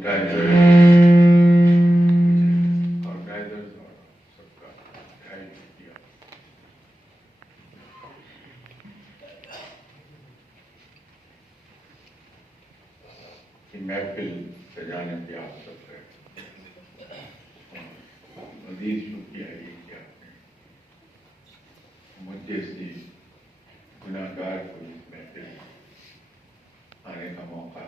Organizers اور سب کا guide کیا. محفل سجانے پہ آپ سب کا مزید شکریہ ہے کہ آپ نے مجھے سے گناہ گار کو اس محفل آنے کا موقع.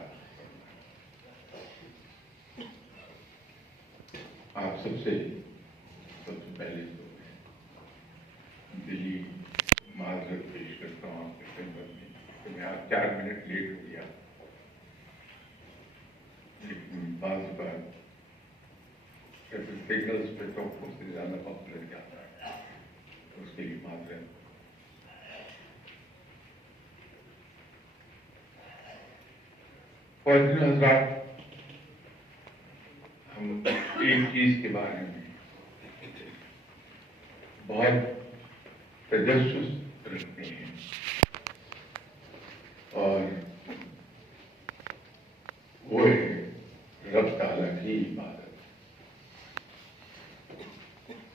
آپ سب سے پہلے تو دلی معذرت پیش کرتا ہوں آپ کے خدمت میں کہ میں آپ 4 منٹ لیٹ ہو گیا. لیکن بعض بار سگنلس پہ تو سے زیادہ وقت لگ جاتا ہے، اس کے لیے معذرت. خواتین حضرات، ہم ایک چیز کے بارے میں بہت تجسس رکھتے ہیں اور وہ ہے رب تعالیٰ کی عبادت.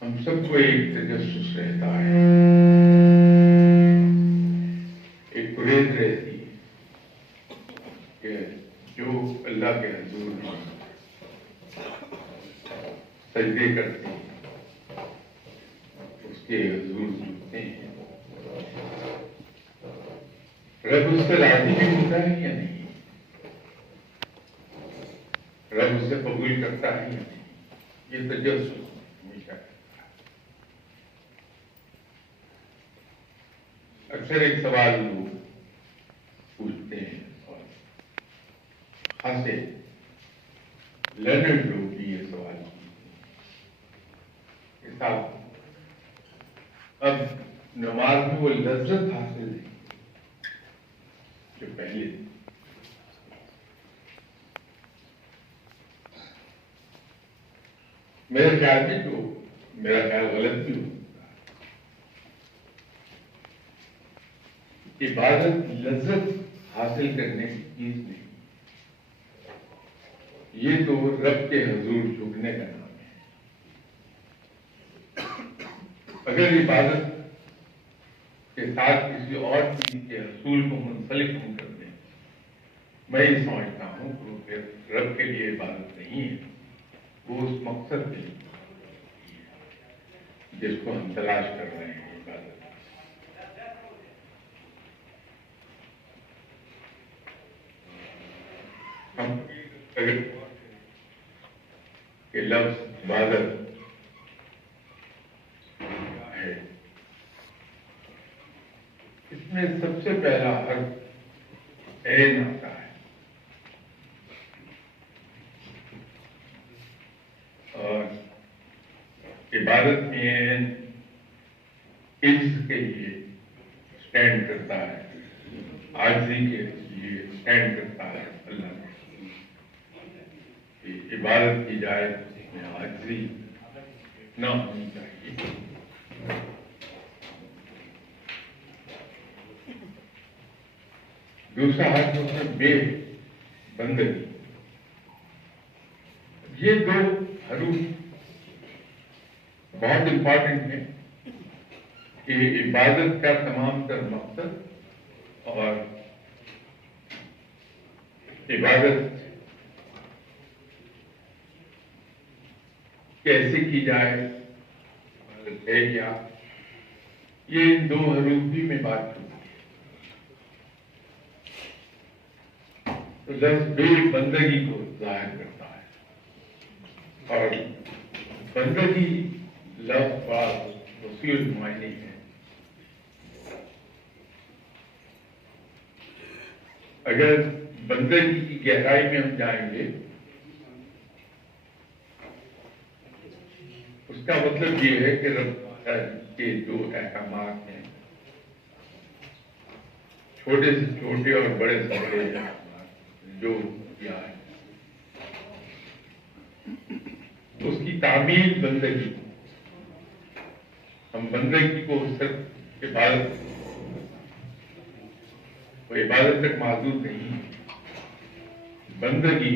ہم سب کو ایک تجسس رہتا ہے، ایک گریز رہتی ہے کہ جو اللہ کے حضور میں سجدے کرتے ہیں، اس کے حضور جھکتے ہیں، رب اس سے راضی بھی ہوتا ہے یا نہیں؟ رب اس سے قبول کرتا ہے یا نہیں؟ یہ تجسس ہمیشہ کرتا ہے. اکثر ایک سوال لوگ پوچھتے ہیں اور خاصے لرنڈ لوگ بھی یہ سوال کہ صاحب اب نماز میں وہ لذت حاصل ہے جو پہلے. میرا خیال بھی تو میرا خیال غلط بھی ہوتا ہے. عبادت لذت حاصل کرنے کی چیز نہیں، یہ تو رب کے حضور جھکنے کا نام ہے. اگر عبادت کے ساتھ کسی اور چیز کے حصول کو منسلک ہم کر دیں، میں یہ سمجھتا ہوں کہ رب کے لیے عبادت نہیں ہے، وہ اس مقصد کے لیے جس کو ہم تلاش کر رہے ہیں عبادت. ہم کہ لفظ عبادت ہے، اس میں سب سے پہلا حرف عین آتا ہے اور عبادت میں عین عز کے لیے اسٹینڈ کرتا ہے، عاجزی کے لیے اسٹینڈ کرتا ہے. اللہ نے عبادت کی جائے اس میں عاجزی نہ ہونی چاہیے. دوسرا حرف اس میں بے بندگی. یہ دو حروف بہت امپورٹنٹ ہیں کہ عبادت کا تمام تر مقصد اور عبادت کیسے کی جائے، عبادت ہے کیا، یہ ان دو حروف بھی میں بات کروں. تو لفظ بے بندگی کو ظاہر کرتا ہے اور بندگی لفظ کا وسیع المعانی ہے. اگر بندگی کی گہرائی میں ہم جائیں گے، اس کا مطلب یہ ہے کہ رب کے جو احکامات ہیں، چھوٹے سے چھوٹے اور بڑے سے بڑے احکامات جو کیا ہے، اس کی تعمیل بندگی. ہم بندگی کو صرف عبادت تک محدود نہیں. بندگی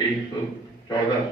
114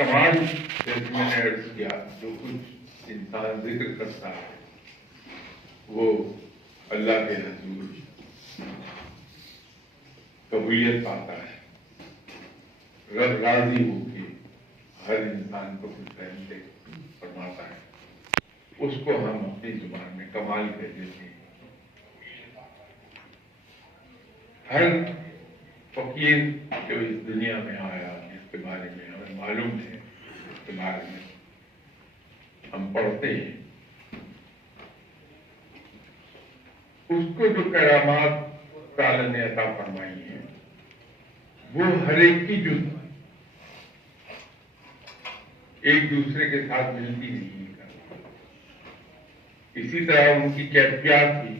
کمال جیسے میں نے عرض کیا جو کچھ انسان ذکر کرتا ہے وہ اللہ کے حضور قبولیت پاتا ہے. رب راضی ہو کے ہر انسان کو کچھ رحمتیں فرماتا ہے. اس کو ہم اپنی زبان میں کمال کہہ دیتے ہیں. ہر فقیر جو اس دنیا میں آیا جس کے بارے میں ہمیں معلوم ہے، اس کے بارے میں ہم پڑھتے ہیں، اس کو جو کرامات تعالیٰ نے عطا فرمائی ہیں وہ ہر ایک کی جو ایک دوسرے کے ساتھ ملتی نہیں ہے. اسی طرح ان کی کیفیات بھی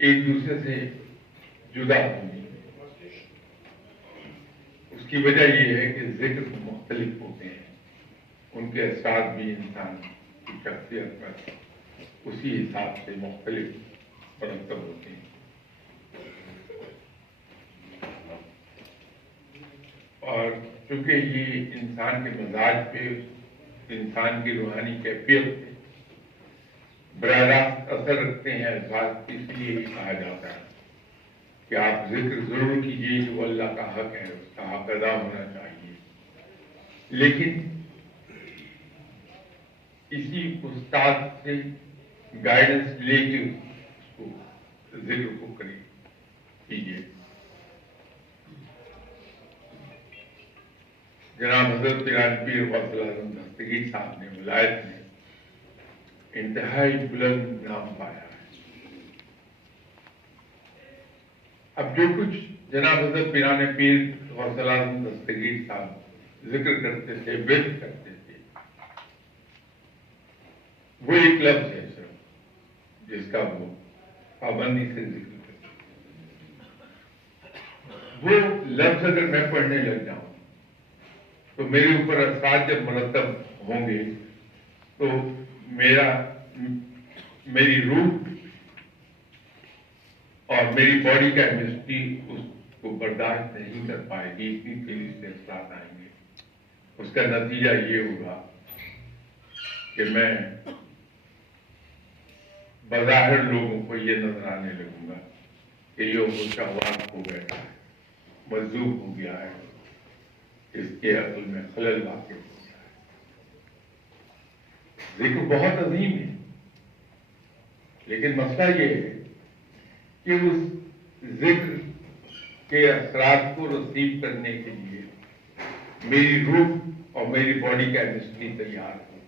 ایک دوسرے سے جدا ہوئی. اس کی وجہ یہ ہے کہ ذکر مختلف ہوتے ہیں، ان کے اثرات بھی انسان کی شخصیت پر اسی حساب سے مختلف مرتب ہوتے ہیں. اور چونکہ یہ انسان کے مزاج پہ، انسان کی روحانی کیفیت پہ براہ راست اثر رکھتے ہیں الفاظ، اس لیے ہی کہا جاتا ہے کہ آپ ذکر ضرور کیجیے، جو اللہ کا حق ہے اس کا حق ادا ہونا چاہیے. لیکن اسی استاد سے گائیڈنس لے کے اس کو ذکر کو کیجیے. جناب حضرت پیران پیر غوث اعظم دستگیر صاحب نے ولایت میں انتہائی بلند نام پایا ہے. اب جو کچھ جناب حضرت پیران پیر غوث اعظم دستگیر صاحب ذکر کرتے تھے، ورد کرتے تھے، وہ ایک لفظ ہے صرف جس کا وہ پابندی سے ذکر کرتے تھے. وہ لفظ اگر میں پڑھنے لگ جاؤں تو میرے اوپر اثرات جب مرتب ہوں گے تو میری روح اور میری باڈی کا کیمسٹری اس کو برداشت نہیں کر پائے گی. اتنی تیزی سے اثرات آئیں گے. اس کا نتیجہ یہ ہوگا کہ میں بظاہر لوگوں کو یہ نظر آنے لگوں گا کہ یہ مشاہوات ہو بیٹھا ہے، مجذوب ہو گیا ہے، اس کے عقل میں خلل واقع ہو گیا ہے. ذکر بہت عظیم ہے، لیکن مسئلہ یہ ہے کہ اس ذکر کے اثرات کو رسیو کرنے کے لیے میری روح اور میری باڈی کا کیمسٹری تیار ہو.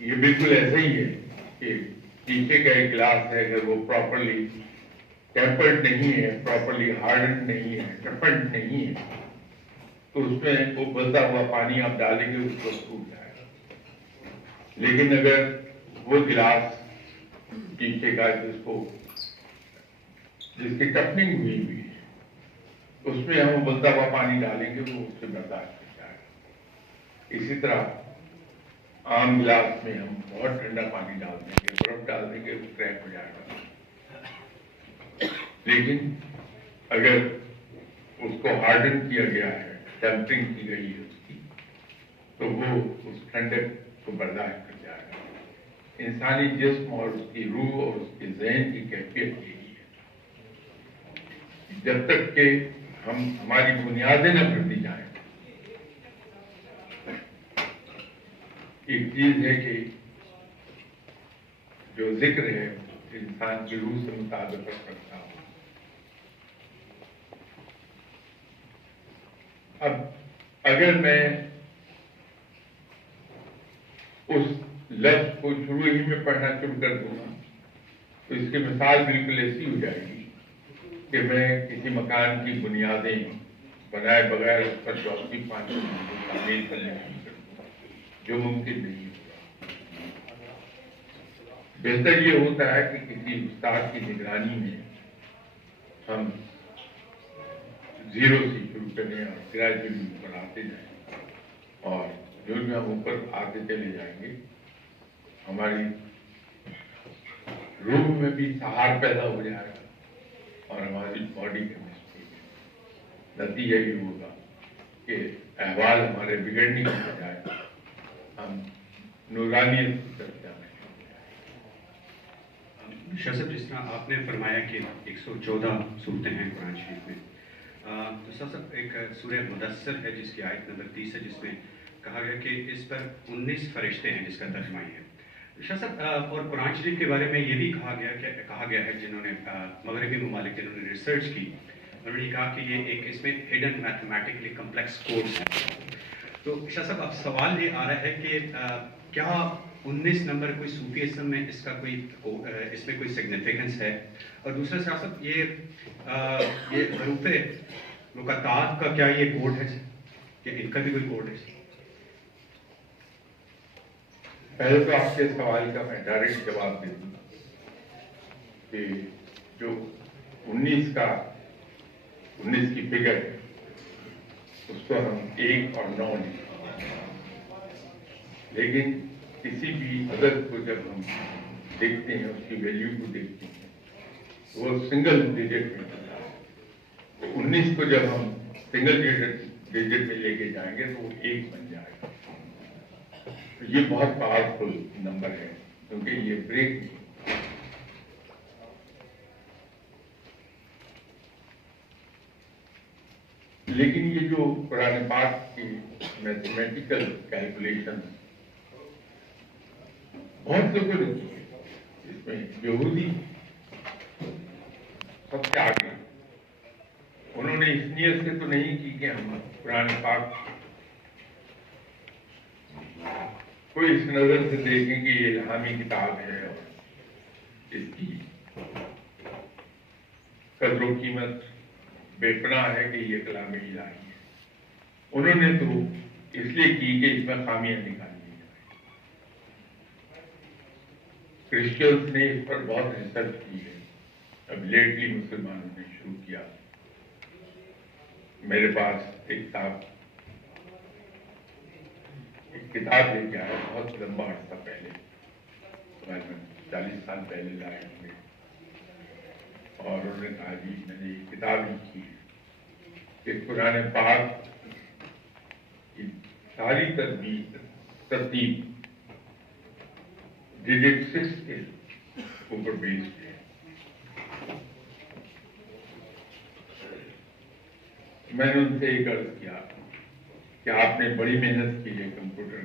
یہ بالکل ایسا ہی ہے کہ شیشے کا ایک گلاس ہے، اگر وہ پراپرلی ٹیمپرڈ نہیں ہے، پراپرلی ہارڈنڈ نہیں ہے، ٹپنڈ نہیں ہے، تو اس میں وہ بلتا ہوا پانی آپ ڈالیں گے اس کو ٹوٹ جائے گا. لیکن اگر وہ گلاس شیشے کا جس کی ٹپنگ ہوئی ہے اس میں ہم ابلتا ہوا پانی ڈالیں گے وہ اس سے برداشت کر جائے گا. اسی طرح عام گلاس میں ہم بہت ٹھنڈا پانی ڈال دیں گے، برف ڈال دیں گے، وہ کریک ہو جائے گا. لیکن اگر اس کو ہارڈن کیا گیا ہے، ٹیمپرنگ کی گئی ہے اس کی، تو وہ اس ٹھنڈک کو برداشت کر جائے گا. انسانی جسم اور اس کی روح اور اس کے ذہن کی کیفیت یہی ہے. جب تک کہ ہماری بنیادیں نہ بڑھتی جائیں. ایک چیز ہے کہ جو ذکر ہے انسان کی روح سے مطابقت کرتا ہو. اب اگر میں اس لفظ کو شروع ہی میں پڑھنا شروع کر دوں گا تو اس کی مثال بالکل ایسی ہو جائے گی کہ میں کسی مکان کی بنیادیں بنائے بغیر اس پر چوکی پانی تعمیر کرنے کی شروع کر دوں، جو ممکن نہیں ہوگا. بہتر یہ ہوتا ہے کہ کسی استاد کی نگرانی میں ہم زیرو سے شروع کریں اور گریجولی اوپر آتے جائیں، اور جو بھی ہم اوپر آتے چلے جائیں گے ہماری روح میں بھی سہار پیدا ہو جائے گا اور ہماری باڈی کے نتیجہ یہ ہوگا کہ احوال ہمارے بگڑنے کی بجائے ہم نورانیت کی طرف جانا چاہتے ہیں۔ شاہ صاحب، جس طرح آپ نے فرمایا کہ 114 صورتیں ہیں قرآن شریف میں، تو شاہ صاحب ایک سورہ مدثر ہے جس کی آیت نمبر 30 ہے، جس میں کہا گیا کہ اس پر 19 فرشتے ہیں، جس کا ترجمہ یہ ہے۔ شاہ صاحب، اور قرآن شریف کے بارے میں یہ بھی کہا گیا ہے، جنہوں نے مغربی ممالک جنہوں نے ریسرچ کی، انہوں نے کہا کہ یہ ایک اس میں ہڈن میتھمیٹکلی کمپلیکس کوڈ ہے۔ تو شاہ صاحب، اب سوال یہ آ رہا ہے کہ کیا 19 نمبر کوئی صوفیزم میں اس میں کوئی سگنیفیکنس ہے؟ اور دوسرا شاہ صاحب، یہ حروف مقطعات کا کیا یہ کوڈ ہے کہ ان کا بھی کوئی کوڈ ہے؟ پہلے تو آپ کے سوال کا میں ڈائریکٹ جواب دے دوں کہ جو 19 کی فگر ہے، اس کو ہم 1 اور 9 لکھتے ہیں، لیکن کسی بھی عدد کو جب ہم دیکھتے ہیں، اس کی ویلیو کو دیکھتے ہیں، وہ سنگل ڈیجٹ میں ہوتا ہے۔ تو 19 کو جب ہم سنگل ڈیجٹ میں لے کے جائیں گے تو وہ 1 بن جائے گا۔ تو یہ بہت پاورفل نمبر ہے، کیونکہ یہ بریک نہیں ہوتا۔ لیکن یہ جو قرآن پاک کی میتھمیٹیکل کیلکولیشن بہت لوگوں نے کی ہے، اس میں یہودی سب سے آگے، انہوں نے اس نیت سے تو نہیں کی کہ ہم قرآن پاک کوئی اس نظر سے دیکھیں کہ یہ الہامی کتاب ہے اور اس کی قدر و قیمت بے پناہ ہے کہ یہ کلام الہی ہے۔ انہوں نے تو اس لیے کی کہ اس میں خامیاں نکال دی جائیں۔ کرسچنس نے اس پر بہت ریسرچ کی ہے، اب لیٹلی مسلمانوں نے شروع کیا۔ میرے پاس ایک کتاب لے کے آیا، بہت لمبا عرصہ پہلے، 40 سال پہلے لائے ہوئے، اور انہوں نے کہا جی میں نے یہ کتاب لکھی کہ قرآن پاک کی ساری ترتیب ڈیجٹ 6 کے اوپر بیسڈ ہے۔ میں نے ان سے ایک عرض کیا کہ آپ نے بڑی محنت کی ہے کمپیوٹر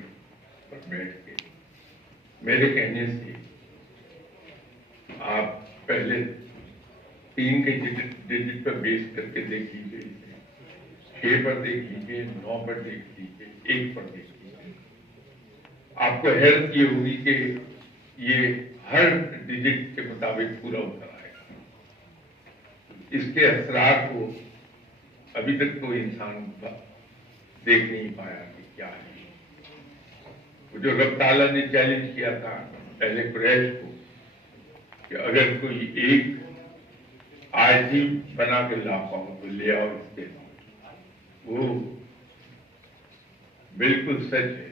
پر بیٹھ کے، میرے کہنے سے آپ پہلے 3 کے ڈیجٹ پر بیس کر کے دیکھ لیجیے، 6 پر دیکھ لیجیے، 9 پر دیکھ لیجیے، 1 پر دیکھ لیجیے۔ آپ کو حیرت یہ ہوگی کہ یہ ہر ڈیجٹ کے مطابق پورا اتر آئے گا۔ اس کے اثرات کو ابھی تک کوئی انسان دیکھ نہیں پایا کہ کیا ہے۔ وہ جو رب تعالیٰ نے چیلنج کیا تھا پہلے قریش کو کہ اگر کوئی ایک آیت ہی بنا کے لا پاؤ تو لے آؤ اس کے، وہ بالکل سچ ہے۔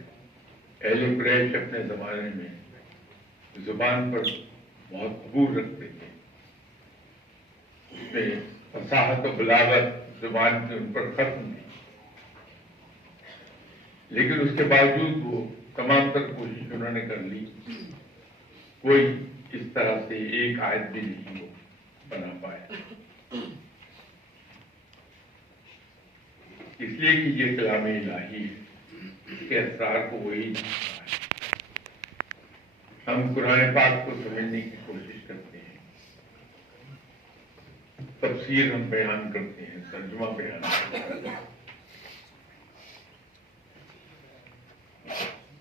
اہل قریش اپنے زمانے میں زبان پر بہت عبور رکھتے تھے، اس میں فصاحت و بلاغت زبان سے ان پر ختم تھی، لیکن اس کے باوجود وہ تمام تر کوشش انہوں نے کر لی، کوئی اس طرح سے ایک آیت بھی نہیں بنا پائے، اس لیے کہ یہ کلام الہی ہے، کے اسرار کو وہی جانتا ہے۔ ہم قرآن پاک کو سمجھنے کی کوشش کرتے ہیں، تفسیر ہم بیان کرتے ہیں، ترجمہ بیان کرتے ہیں۔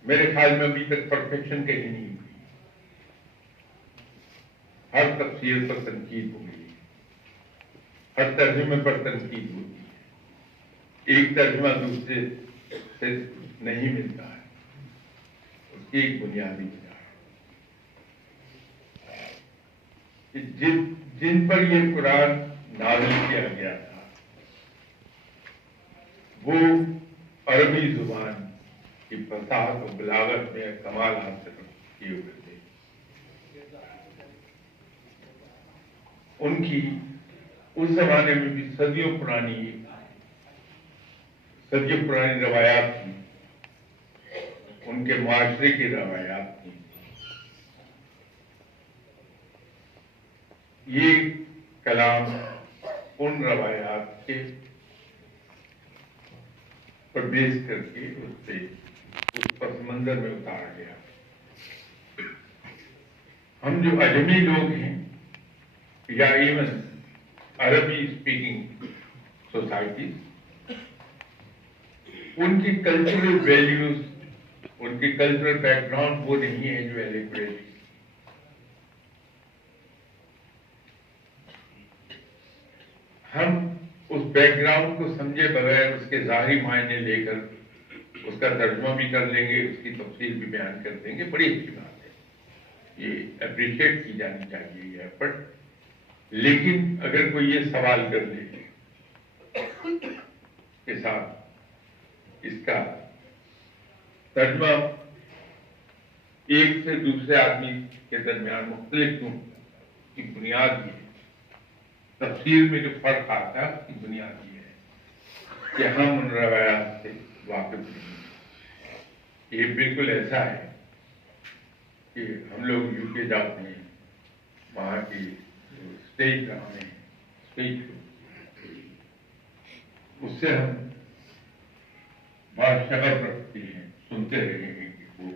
میرے خیال میں ابھی تک پرفیکشن کہیں نہیں ہوئی، ہر تفسیر پر تنقید ہو گئی، ہر ترجمے پر تنقید ہوتی ہے، ایک ترجمہ دوسرے سے نہیں ملتا ہے، اس کی ایک بنیادی وجہ ہے کہ جن پر یہ قرآن نازل کیا گیا تھا وہ عربی زبان کی فصاحت و بلاغت میں کمال حاصل کیے ہوئے تھے۔ ان کی اس زمانے میں بھی صدیوں پرانی صدیوں پرانی روایات تھیں، ان کے معاشرے کی روایات تھیں. یہ کلام ان روایات کے پر بیس کر کے اس پس منظر میں اتارا گیا. ہم جو اجمی لوگ ہیں یا ایون عربی اسپیکنگ سوسائٹیز، ان کی کلچرل ویلیوز، ان کی کلچرل بیک گراؤنڈ وہ نہیں ہے جو ایلیکوریٹ. ہم اس بیک گراؤنڈ کو سمجھے بغیر اس کے ظاہری معنی لے کر اس کا ترجمہ بھی کر لیں گے، اس کی تفصیل بھی بیان کر دیں گے. بڑی اچھی بات ہے، یہ اپریشیٹ کی جانی چاہیے یہ ایفرٹ. لیکن اگر کوئی یہ سوال کر لے کہ صاحب اس کا ترجمہ ایک سے دوسرے آدمی کے درمیان مختلف کیوں، کی بنیاد یہ ہے، تفسیر میں جو فرق آتا ہے اس کی بنیاد یہ ہے کہ ہم ان روایات سے واقف نہیں ہیں. یہ بالکل ایسا ہے کہ ہم لوگ یو کے جاتے ہیں، وہاں کی جو اسٹیج ڈرامے ہیں، اسٹیج شو، اس سے ہم بڑا شغف رکھتے ہیں، سنتے رہے ہیں کہ وہ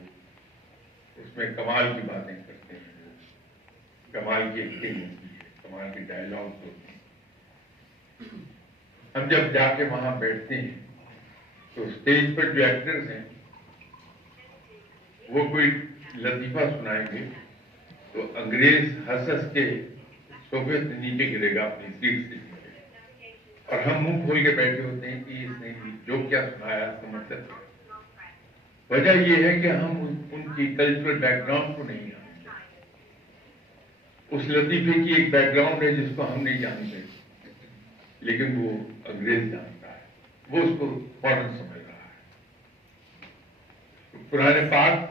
اس میں کمال کی باتیں کرتے ہیں، کمال کی ایکٹنگ ہوتی ہے، کمال کے ڈائلاگس ہوتے ہیں. ہم جب جا کے وہاں بیٹھتے ہیں تو اسٹیج پر جو ایکٹرز ہیں وہ کوئی لطیفہ سنائیں گے تو انگریز ہنس ہنس کے صوفے سے نیچے گرے گا اپنی سیٹ سے، اور ہم منہ کھول کے بیٹھے ہوتے ہیں کہ اس نے جو کیا سنایا اس کا مطلب کیا. وجہ یہ ہے کہ ہم ان کی کلچرل بیک گراؤنڈ کو نہیں جانتے. اس لطیفے کی ایک بیک گراؤنڈ ہے جس کو ہم نہیں جانتے، لیکن وہ انگریز جانتا ہے، وہ اس کو فوراً سمجھ رہا ہے. قرآن پاک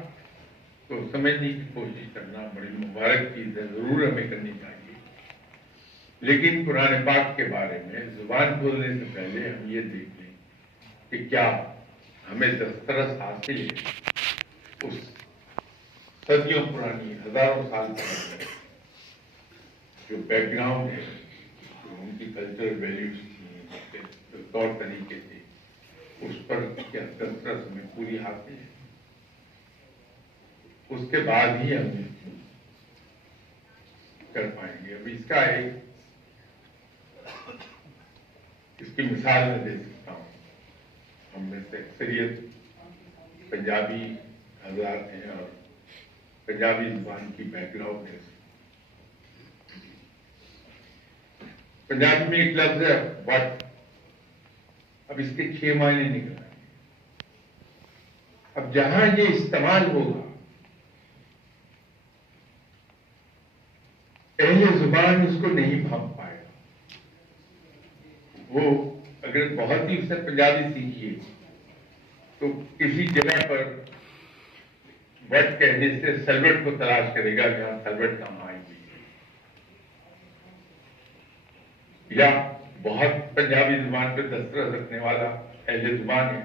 کو سمجھنے کی کوشش کرنا بڑی مبارک چیز ہے، ضرور ہمیں کرنی چاہیے. لیکن قرآن پاک کے بارے میں زبان کھولنے سے پہلے ہم یہ دیکھ لیں کہ کیا ہمیں دسترس حاصل ہے اس صدیوں پرانی، ہزاروں سال پرانی جو بیک گراؤنڈ ہے، جو ان کی کلچرل ویلیوز تھیں، جو طور طریقے تھے، اس پر کیا دسترس ہمیں پوری حاصل ہے. اس کے بعد ہی ہم کر پائیں گے. اب اس کا اس کی مثال میں دے سکتا ہوں. ہم میں سے اکثریت پنجابی حضرات ہیں اور پنجابی زبان کی بیک گراؤنڈ ہے. پنجابی میں ایک لفظ ہے وٹ، اب اس کے 6 معنی نکل آئے. اب جہاں یہ استعمال ہوگا اہل زبان اس کو نہیں بھاپ پائے گا. وہ اگر بہت ہی اس سے پنجابی سیکھیے تو کسی جگہ پر وٹ کہنے سے سلوٹ کو تلاش کرے گا جہاں سلوٹ کام آئے گی، یا بہت پنجابی زبان پہ دسترس رکھنے والا اہل زبان ہے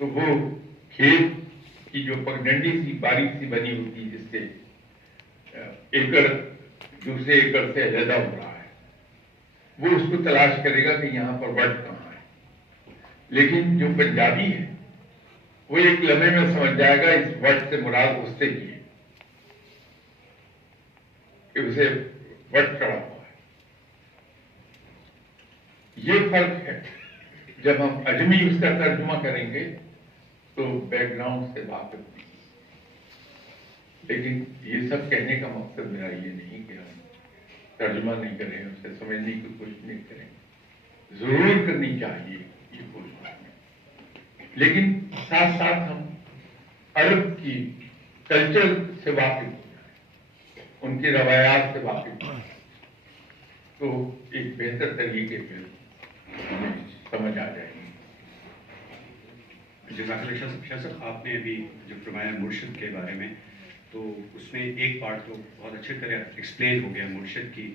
تو وہ کھیت کی جو پگڈنڈی سی باریک سی بنی ہوتی ہے جس سے ایکڑ دوسرے ایکڑ سے علیحدہ ہو رہا ہے، وہ اس کو تلاش کرے گا کہ یہاں پر وٹ کہاں ہے. لیکن جو پنجابی ہے وہ ایک لمحے میں سمجھ جائے گا اس وٹ سے مراد اس سے ہی ہے کہ اسے وٹ چڑھا ہوا ہے. یہ فرق ہے. جب ہم اجمی اس کا ترجمہ کریں گے تو بیک گراؤنڈ سے واقف نہیں. لیکن یہ سب کہنے کا مقصد میرا یہ نہیں کہ ہم ترجمہ نہیں کریں، اسے سمجھنے کی کوشش نہیں کریں. ضرور کرنی چاہیے یہ کوشش، لیکن ساتھ ساتھ ہم عرب کی کلچر سے واقف ہو جائیں، ان کی روایات سے واقف ہو جائیں تو ایک بہتر طریقے سے ہمیں سمجھ آ جائے گی. جزاک اللہ شاہ صاحب، آپ نے ابھی جو فرمایا مرشد کے بارے میں، تو اس میں ایک پارٹ تو بہت اچھی طرح ایکسپلین ہو گیا، مرشد کی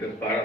10-12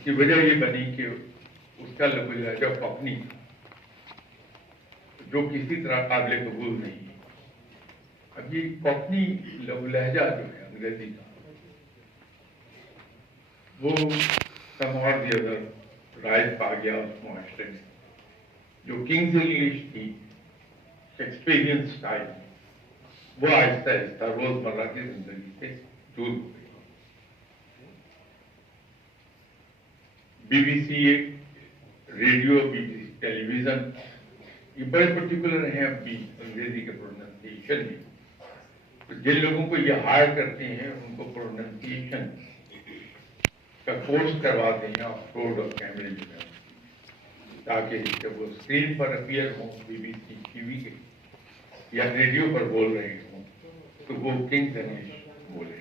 اس کی وجہ یہ بنی کہ اس کا لہجہ کوکنی جو کسی طرح قابل قبول نہیں ہے. اب یہ کوکنی لہجہ جو ہے انگریزی کا وہ سم اور دی ادر رائج پا گیا اس معاشرے میں. جو کنگز انگلش تھی شیکسپیرین اسٹائل وہ آہستہ آہستہ روزمرہ کی زندگی سے دور ہو گئی. B be C radio B be C television یہ بڑے پرٹیکولر ہیں اب بھی انگریزی کے پروننسیشن میں. جن لوگوں کو یہ ہائر کرتے ہیں ان کو پروننسیشن کا کورس کرواتے ہیں آکسفورڈ اور کیمبرج میں تاکہ جب وہ اسکرین پر اپیئر ہوں بی بی سی ٹی وی کے یا ریڈیو پر بول رہے ہوں تو وہ کنگز انگلش بولے.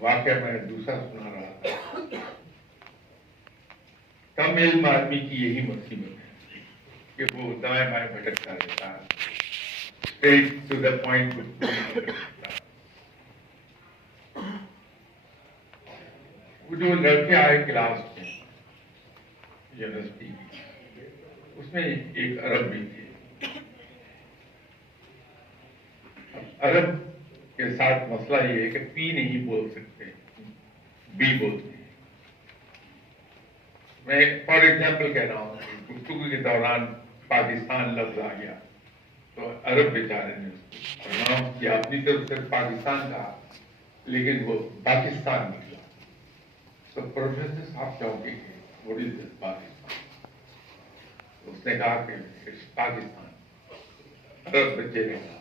واقعہ میں دوسرا سنا رہا تھا. کم علم آدمی کی یہی مصیبت ہے کہ وہ دائیں بائیں بھٹکتا رہتا ہے. Straight to the point. وہ جو لڑکے آئے کلاس میں یونیورسٹی اس میں ایک عرب بھی تھے. عرب کے ساتھ مسئلہ یہ ہے کہ پی نہیں بول سکتے, بی بولتے ہیں. میں فار ایگزامپل کہہ رہا ہوں گفتگو کے دوران پاکستان لفظ آ گیا تو عرب بیچارے نے اس کو پرناؤنس کیا اپنی طرف سے پاکستان کہا لیکن وہ پاکستان نکلا. تو پروفیسر صاحب چوکے گئے واٹ از دس پاکستان. اس نے کہا کہ اٹس پاکستان. عرب بچے نے کہا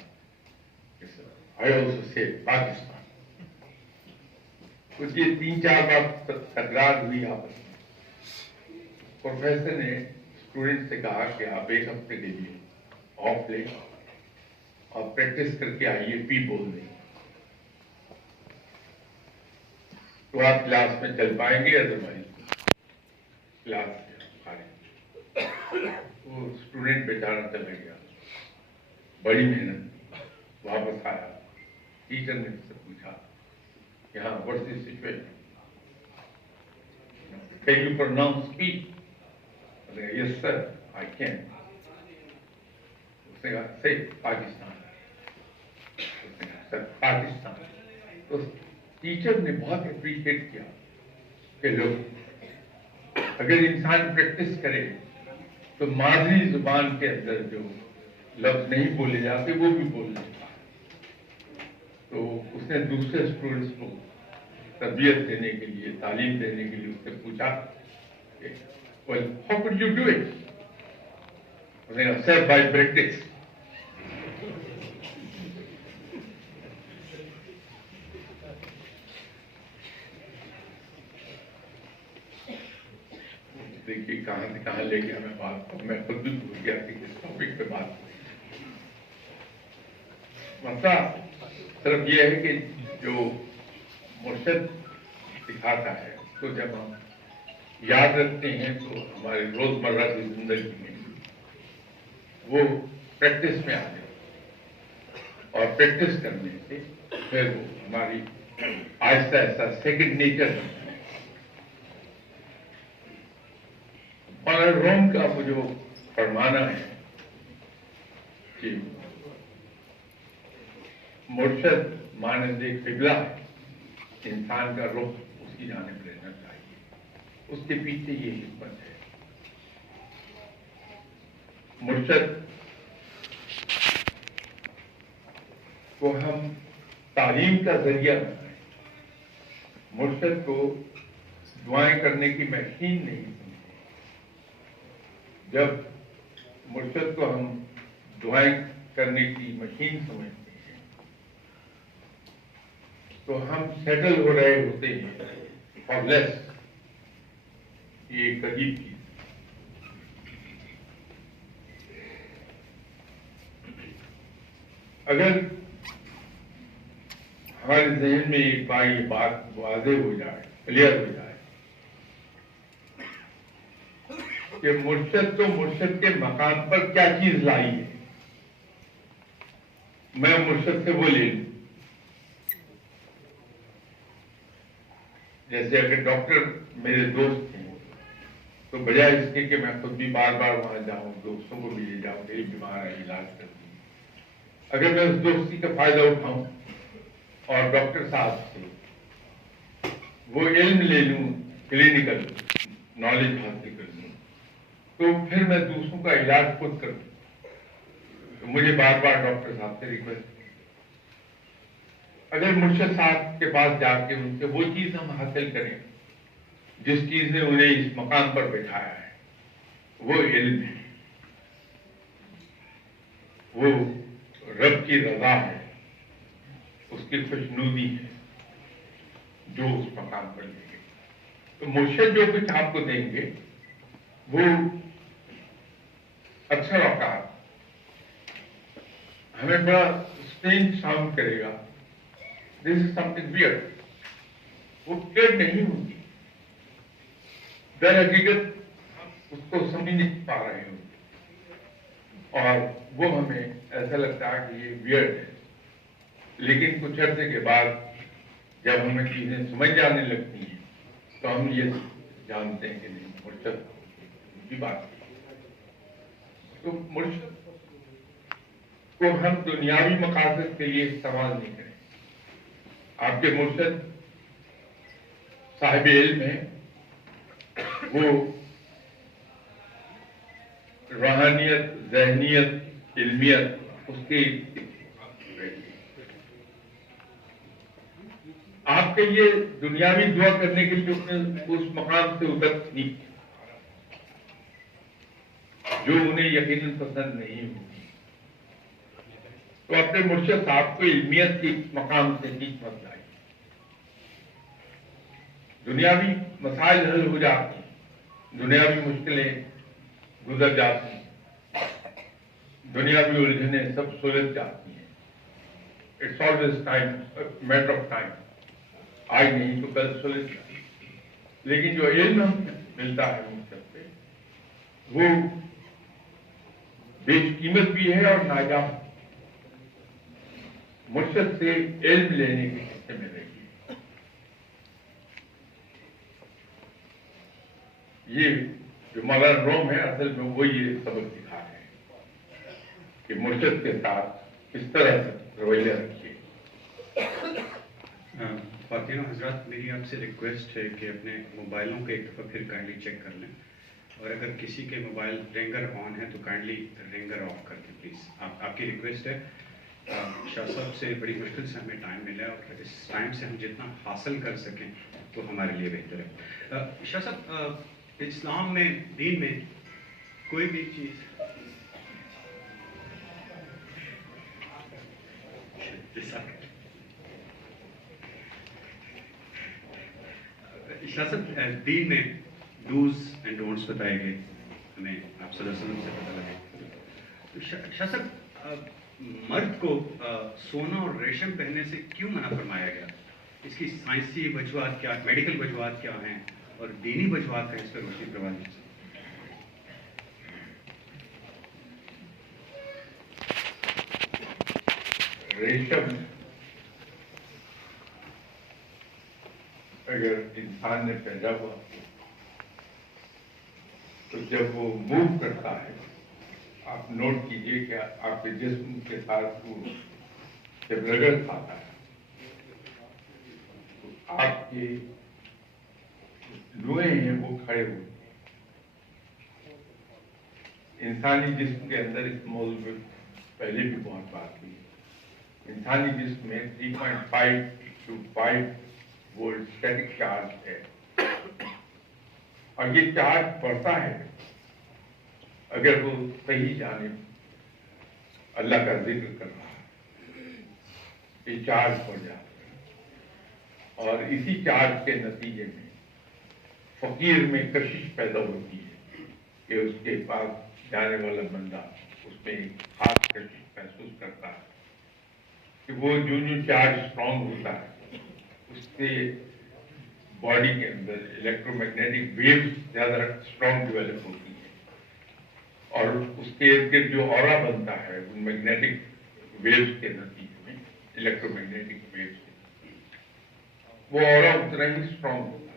I also say پاکستان. کچھ یہ 3-4 بار تکرار ہوئی آپس میں. پروفیسر نے اسٹوڈنٹ سے کہا کہ آپ 1 ہفتے کے لیے آف لیں اور پریکٹس کر کے آئیے پی بول دیں تو آپ کلاس میں چل پائیں گے ادروائز کلاس سے. وہ اسٹوڈنٹ بیچارہ چلا گیا, بڑی محنت, واپس آیا. ٹیچر نے اس سے پوچھا کہ ہاں what's the situation, can you pronounce P. Yes sir I can. اس نے کہا سے پاکستان. اس نے کہا سر پاکستان. تو ٹیچر نے بہت اپریشیٹ کیا کہ لوگ اگر انسان پریکٹس کرے تو مادری زبان کے اندر جو لفظ نہیں بولے جاتے وہ بھی بول لیتا. تو اس نے دوسرے اسٹوڈنٹس کو تربیت دینے کے لیے, تعلیم دینے کے لیے اس سے پوچھا کہ well, how could you do it? اس نے کہا sir by practice. دیکھیے کہاں سے کہاں لے گیا میں بات. میں خود بھی بھول گیا کہ کس ٹاپک پہ بات کریں. مسئلہ صرف یہ ہے کہ جو مرشد سکھاتا ہے اس کو جب ہم یاد رکھتے ہیں تو ہمارے روزمرہ کی زندگی میں وہ پریکٹس میں آ جائے اور پریکٹس کرنے سے پھر وہ ہماری آہستہ آہستہ سیکنڈ نیچر بنتا ہے. اور روم کا وہ جو فرمانا ہے کہ مرشد مانند قبلہ ہے, انسان کا رخ اسی جانب رہنا چاہیے. اس کے پیچھے یہ حکمت ہے. مرشد کو ہم تعلیم کا ذریعہ بنائیں. مرشد کو دعائیں کرنے کی مشین نہیں سمجھیں. جب مرشد کو ہم دعائیں کرنے کی مشین سمجھتے ہیں تو ہم سیٹل ہو رہے ہوتے ہیں اور لیس. یہ ایک عجیب چیز. اگر ہمارے ذہن میں ایک بار یہ بات واضح ہو جائے, کلیئر ہو جائے کہ مرشد تو مرشد کے مقام پر کیا چیز لائی ہے, میں مرشد سے وہ لے لوں. جیسے اگر ڈاکٹر میرے دوست ہیں تو بجائے اس کے کہ میں خود بھی بار بار وہاں جاؤں، دوستوں کو بھی لے جاؤں، کئی بیمار ہے علاج کروں، اگر میں اس دوستی کا فائدہ اٹھاؤں اور ڈاکٹر صاحب سے وہ علم لے لوں، کلینکل نالج حاصل کر لوں، تو پھر میں دوسروں کا علاج خود کروں تو مجھے بار بار ڈاکٹر صاحب سے ریکویسٹ، اگر مرشد صاحب کے پاس جا کے ان سے وہ چیز ہم حاصل کریں جس چیز نے انہیں اس مقام پر بٹھایا ہے، وہ علم ہے، وہ رب کی رضا ہے، اس کی خوشنودی ہے جو اس مقام پر لے گئے، تو مرشد جو کچھ آپ کو دیں گے وہ اکثر اوقات ہمیں بڑا اسٹرینج ساؤنڈ کرے گا، دس از سم تھنگ ویئرڈ، وہ ویئرڈ نہیں ہوگی، در حقیقت اس کو سمجھ نہیں پا رہے ہوتے اور وہ ہمیں ایسا لگتا ہے کہ یہ ویئرڈ ہے، لیکن کچھ عرصے کے بعد جب ہمیں چیزیں سمجھ جانے لگتی ہیں تو ہم یہ جانتے ہیں کہ نہیں، مرشد کی بات تو مرشد کو ہم دنیاوی مقاصد کے لیے استعمال نہیں کریں، آپ کے مرشد صاحب علم ہیں، وہ روحانیت، ذہنیت، علمیت اس کی آپ کے لیے دنیاوی دعا کرنے کے لیے اس مقام سے اتر نہیں جو انہیں یقیناً پسند نہیں ہوگی، تو اپنے مرشد صاحب کو علمیت کی مقام سے نیچ مت لائیں، دنیاوی مسائل حل ہو جاتی ہیں، دنیاوی مشکلیں گزر جاتی ہیں، دنیاوی الجھنیں سب سلجھ جاتی ہیں، it's always time, matter of time, آج نہیں تو کل سلجھ جاتی ہے، لیکن جو علم ہمیں ملتا ہے مرشد سے وہ بے قیمت بھی ہے اور نایاب، مرشد سے علم لینے کے حصے میں رہیے، یہ جو مولانا روم ہے اصل میں وہ یہ سبق دکھا رہے ہیں کہ مرشد کے ساتھ اس طرح سے رویہ رکھیے۔ خواتین و حضرات، میری آپ سے ریکویسٹ ہے کہ اپنے موبائلوں کو ایک دفعہ پھر کائنڈلی چیک کر لیں، اور اگر کسی کے موبائل رنگر آن ہے تو کائنڈلی رنگر آف کر دیں پلیز، آپ کی ریکویسٹ ہے۔ شاہ صاحب سے بڑی مشکل سے ہمیں ٹائم ملا اور اس ٹائم سے ہم جتنا حاصل کر سکیں تو ہمارے لیے بہتر ہے۔ شاہ صاحب، اسلام میں، دین میں کوئی بھی چیز شاہ صاحب، دین میں ڈوز اینڈ ڈونٹس بتائے گئے ہمیں، آپ صلی اللہ علیہ وسلم سے پتہ لگے۔ شاہ صاحب، مرد کو سونا اور ریشم پہننے سے کیوں منع فرمایا گیا؟ اس کی سائنسی وجوہات کیا، میڈیکل وجوہات کیا ہیں اور دینی وجوہات ہیں، اس پر روشنی کروا دیجیے۔ ریشم اگر انسان نے پیدا ہوا تو جب وہ موو کرتا ہے، آپ نوٹ کیجئے کہ آپ کے جسم کے ساتھ وہ جب رگڑ کھاتا ہے تو آپ کے لوہے ہیں وہ کھڑے ہوتے ہیں۔ انسانی جسم کے اندر اس موضوع میں پہلے بھی بہت بات ہوئی، انسانی جسم میں 3.5 to 5 وولٹ اسٹیٹک چارج ہے، اور یہ چارج بڑھتا ہے اگر وہ صحیح جانب اللہ کا ذکر کر رہا ہے، یہ چارج بڑھ جاتا ہے، اور اسی چارج کے نتیجے میں فقیر میں کشش پیدا ہوتی ہے کہ اس کے پاس جانے والا بندہ اس میں ایک خاص کشش محسوس کرتا ہے کہ وہ جو چارج اسٹرانگ ہوتا ہے اس سے باڈی کے اندر الیکٹرو میگنیٹک ویوز زیادہ اسٹرانگ ڈیولپ ہوتی ہیں، اور اس کے ارد گرد جو اورا بنتا ہے ان میگنیٹک ویوز کے نتیجے میں، الیکٹرو میگنیٹک ویوز کے نتیجے میں وہ اورا اتنا ہی اسٹرانگ ہوتا ہے۔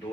2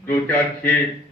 2-4-6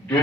2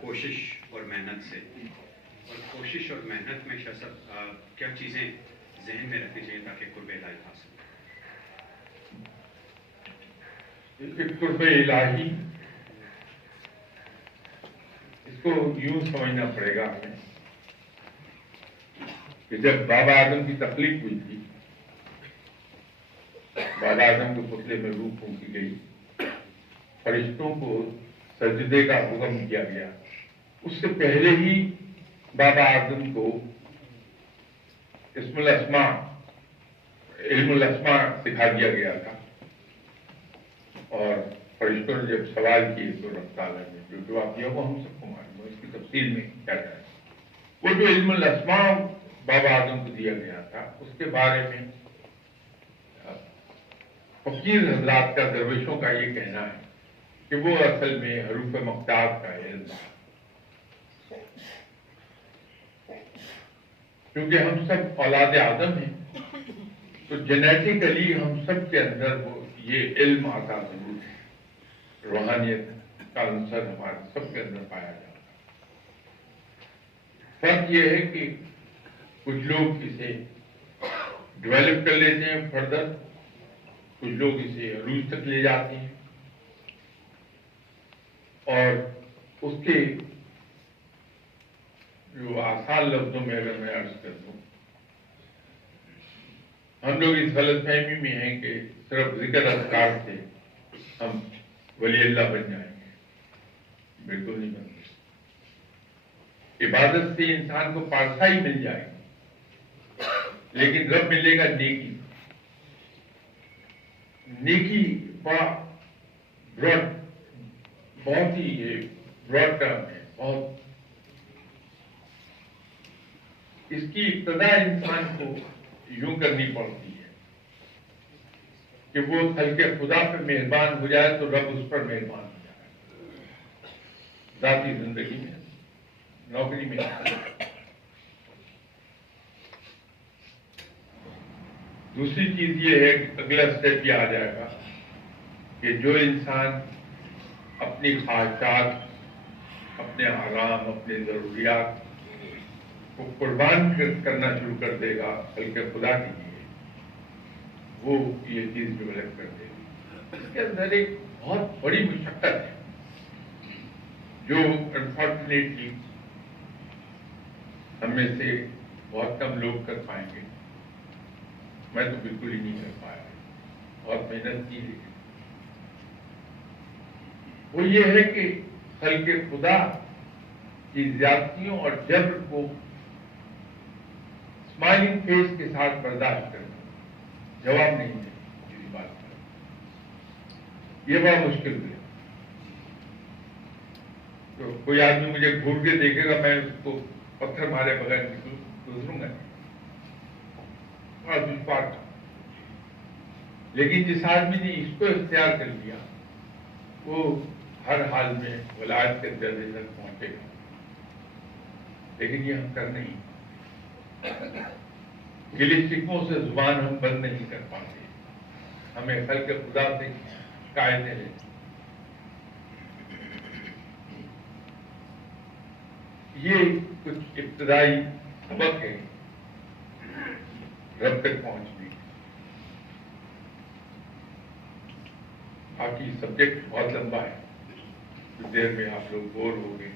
کوشش اور محنت سے، اور کوشش اور محنت میں شاہ صاحب کیا چیزیں ذہن میں رکھنی چاہیے تاکہ قرب الہی حاصل ہو؟ قرب الہی اس کو یوں سمجھنا پڑے گا ہمیں کہ جب بابا آدم کی تخلیق ہوئی تھی، بابا آدم کے پتلے میں روح پھونکی گئی، فرشتوں کو سجدے کا حکم کیا گیا، اس سے پہلے ہی بابا آدم کو اسم الاسماء، علم الاسماء سکھا دیا گیا تھا، اور فرشتوں نے جب سوال کیے تو رب تعالیٰ نے جو جواب دیا وہ ہم سب کو معلوم ہے، اس کی تفصیل میں کیا جائے۔ وہ جو علم الاسماء بابا آدم کو دیا گیا تھا، اس کے بارے میں فقیر حضرات کا، درویشوں کا یہ کہنا ہے کہ وہ اصل میں حروف مقطعات کا علم ہے، کیونکہ ہم سب اولاد آدم ہیں تو جینیٹیکلی ہم سب کے اندر وہ یہ علم آتا ضرور ہے، روحانیت کا عنصر ہمارے سب کے اندر پایا جاتا ہے۔ فرق یہ ہے کہ کچھ لوگ اسے ڈیولپ کر لیتے ہیں فردر، کچھ لوگ اسے عروج تک لے جاتے ہیں، اور اس کے جو آسان لفظوں میں اگر میں عرض کر دوں، ہم لوگ اس غلط فہمی میں ہیں کہ صرف ذکر اذکار سے ہم ولی اللہ بن جائیں گے، بالکل نہیں بنتے۔ عبادت سے انسان کو پارسائی مل جائے گی، لیکن رب ملے گا نیکی۔ نیکی بہت ہی یہ براڈ ٹرم ہے، بہت اس کی ابتدا انسان کو یوں کرنی پڑتی ہے کہ وہ خلق خدا پہ مہربان ہو جائے تو رب اس پر مہربان ہو جائے، ذاتی زندگی میں، نوکری میں۔ دوسری چیز یہ ہے کہ اگلا اسٹیپ یہ آ جائے گا کہ جو انسان اپنی خواہشات، اپنے آرام، اپنے ضروریات کو قربان کرنا شروع کر دے گا خلق خدا کے لیے، وہ یہ چیز ڈیولپ کر دے گا۔ اس کے اندر ایک بہت بڑی مشقت ہے جو انفارچونیٹلی ہم میں سے بہت کم لوگ کر پائیں گے۔ میں تو بالکل ہی نہیں کر پایا، بہت محنت کی، لیکن وہ یہ ہے کہ خلق خدا کی زیادتیوں اور جبر کو اسمائلنگ فیس کے ساتھ برداشت کرنا، جواب نہیں ہے کسی بات کا، یہ بڑا مشکل ہے۔ تو کوئی آدمی مجھے گھور کے دیکھے گا، میں اس کو پتھر مارے بغیر گزروں گا، بڑا دشوار تھا۔ لیکن جس آدمی نے اس کو اختیار کر لیا وہ ہر حال میں ولایت کے درجے تک پہنچے گا، لیکن یہ ہم کر نہیں، گلی شکووں سے زبان ہم بند نہیں کر پاتے، ہمیں خلق خدا سے قاعدے ہیں۔ یہ کچھ ابتدائی سبق ہے رب تک پہنچنے کی۔ باقی سبجیکٹ بہت لمبا ہے، کچھ دیر میں آپ لوگ بور ہو گئے،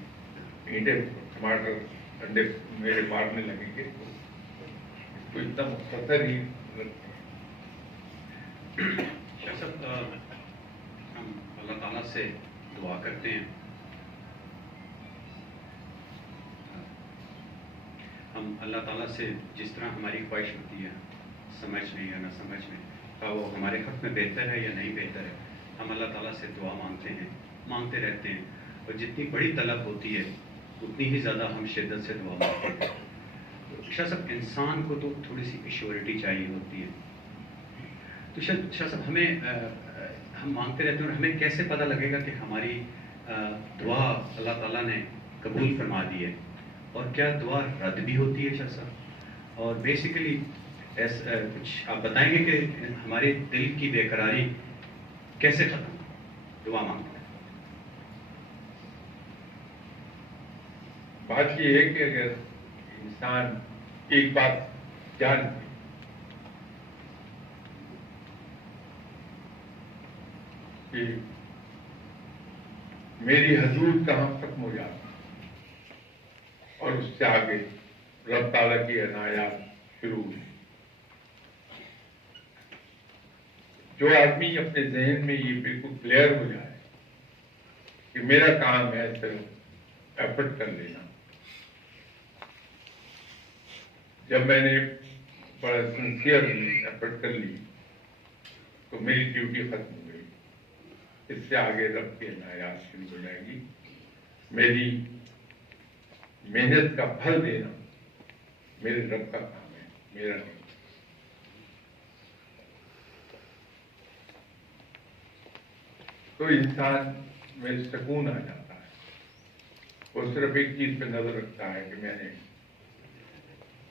اینٹیں ٹماٹر انڈے میرے مارنے لگیں گے، اس کو اتنا مختصر ہی رکھتے ہیں۔ شاہ صاحب ہم اللہ تعالیٰ سے دعا کرتے ہیں، ہم اللہ تعالیٰ سے جس طرح ہماری خواہش ہوتی ہے سمجھ میں یا نہ سمجھ میں، وہ ہمارے حق میں بہتر ہے یا نہیں بہتر ہے، ہم اللہ تعالیٰ سے دعا مانگتے ہیں، مانگتے رہتے ہیں، اور جتنی بڑی طلب ہوتی ہے اتنی ہی زیادہ ہم شدت سے دعا مانگتے ہیں۔ شاہ صاحب انسان کو تو تھوڑی سی ایشورٹی چاہیے ہوتی ہے، تو شاہ صاحب ہم مانگتے رہتے ہیں، اور ہمیں کیسے پتہ لگے گا کہ ہماری دعا اللہ تعالیٰ نے قبول فرما دی ہے، اور کیا دعا رد بھی ہوتی ہے شاہ صاحب؟ اور بیسیکلی کچھ آپ بتائیں گے کہ ہمارے دل کی بے قراری کیسے ختم؟ دعا مانگتے ہیں۔ بات یہ ہے کہ اگر انسان ایک بات جان لے کہ میری حدود کہاں ختم ہو جاتی اور اس سے آگے رب تعالیٰ کی عنایات شروع ہوئی. جو آدمی اپنے ذہن میں یہ بالکل کلیئر ہو جائے کہ میرا کام ہے صرف ایفرٹ کر لینا. جب میں نے بڑا سنسیئرلی ایفرٹ کر لی تو میری ڈیوٹی ختم ہو گئی. اس سے آگے رب کی عنایات شروع ہو جائے گی. میری محنت کا پھل دینا میرے رب کا کام ہے، میرا نہیں. تو انسان میں سکون آ جاتا ہے. وہ صرف ایک چیز پہ نظر رکھتا ہے کہ میں نے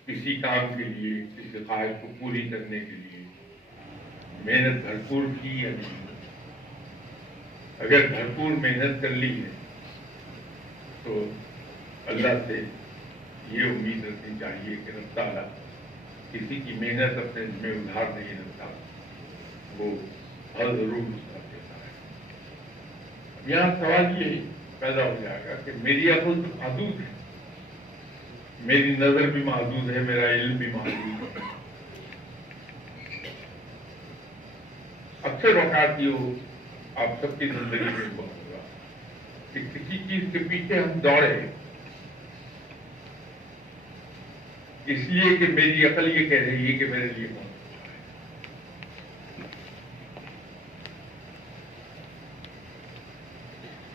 کسی کام کے لیے، کسی خواہش کو پوری کرنے کے لیے محنت بھرپور کی یا نہیں. اگر بھرپور محنت کر لی ہے تو اللہ سے یہ امید رکھنی چاہیے کہ رب تعالیٰ کسی کی محنت اپنے ذمہ ادھار نہیں رکھتا، وہ ہر ضرور اس کا دیتا ہے. یہاں سوال یہ پیدا ہو جائے گا کہ میری عقل محدود ہے، میری نظر بھی محدود ہے، میرا علم بھی محدود ہے. اکثر اوقات یہ آپ سب کی زندگی میں ہوا ہوگا کہ کسی چیز کے پیچھے ہم دوڑے اس لیے کہ میری عقل یہ کہہ رہی ہے کہ میرے لیے بہت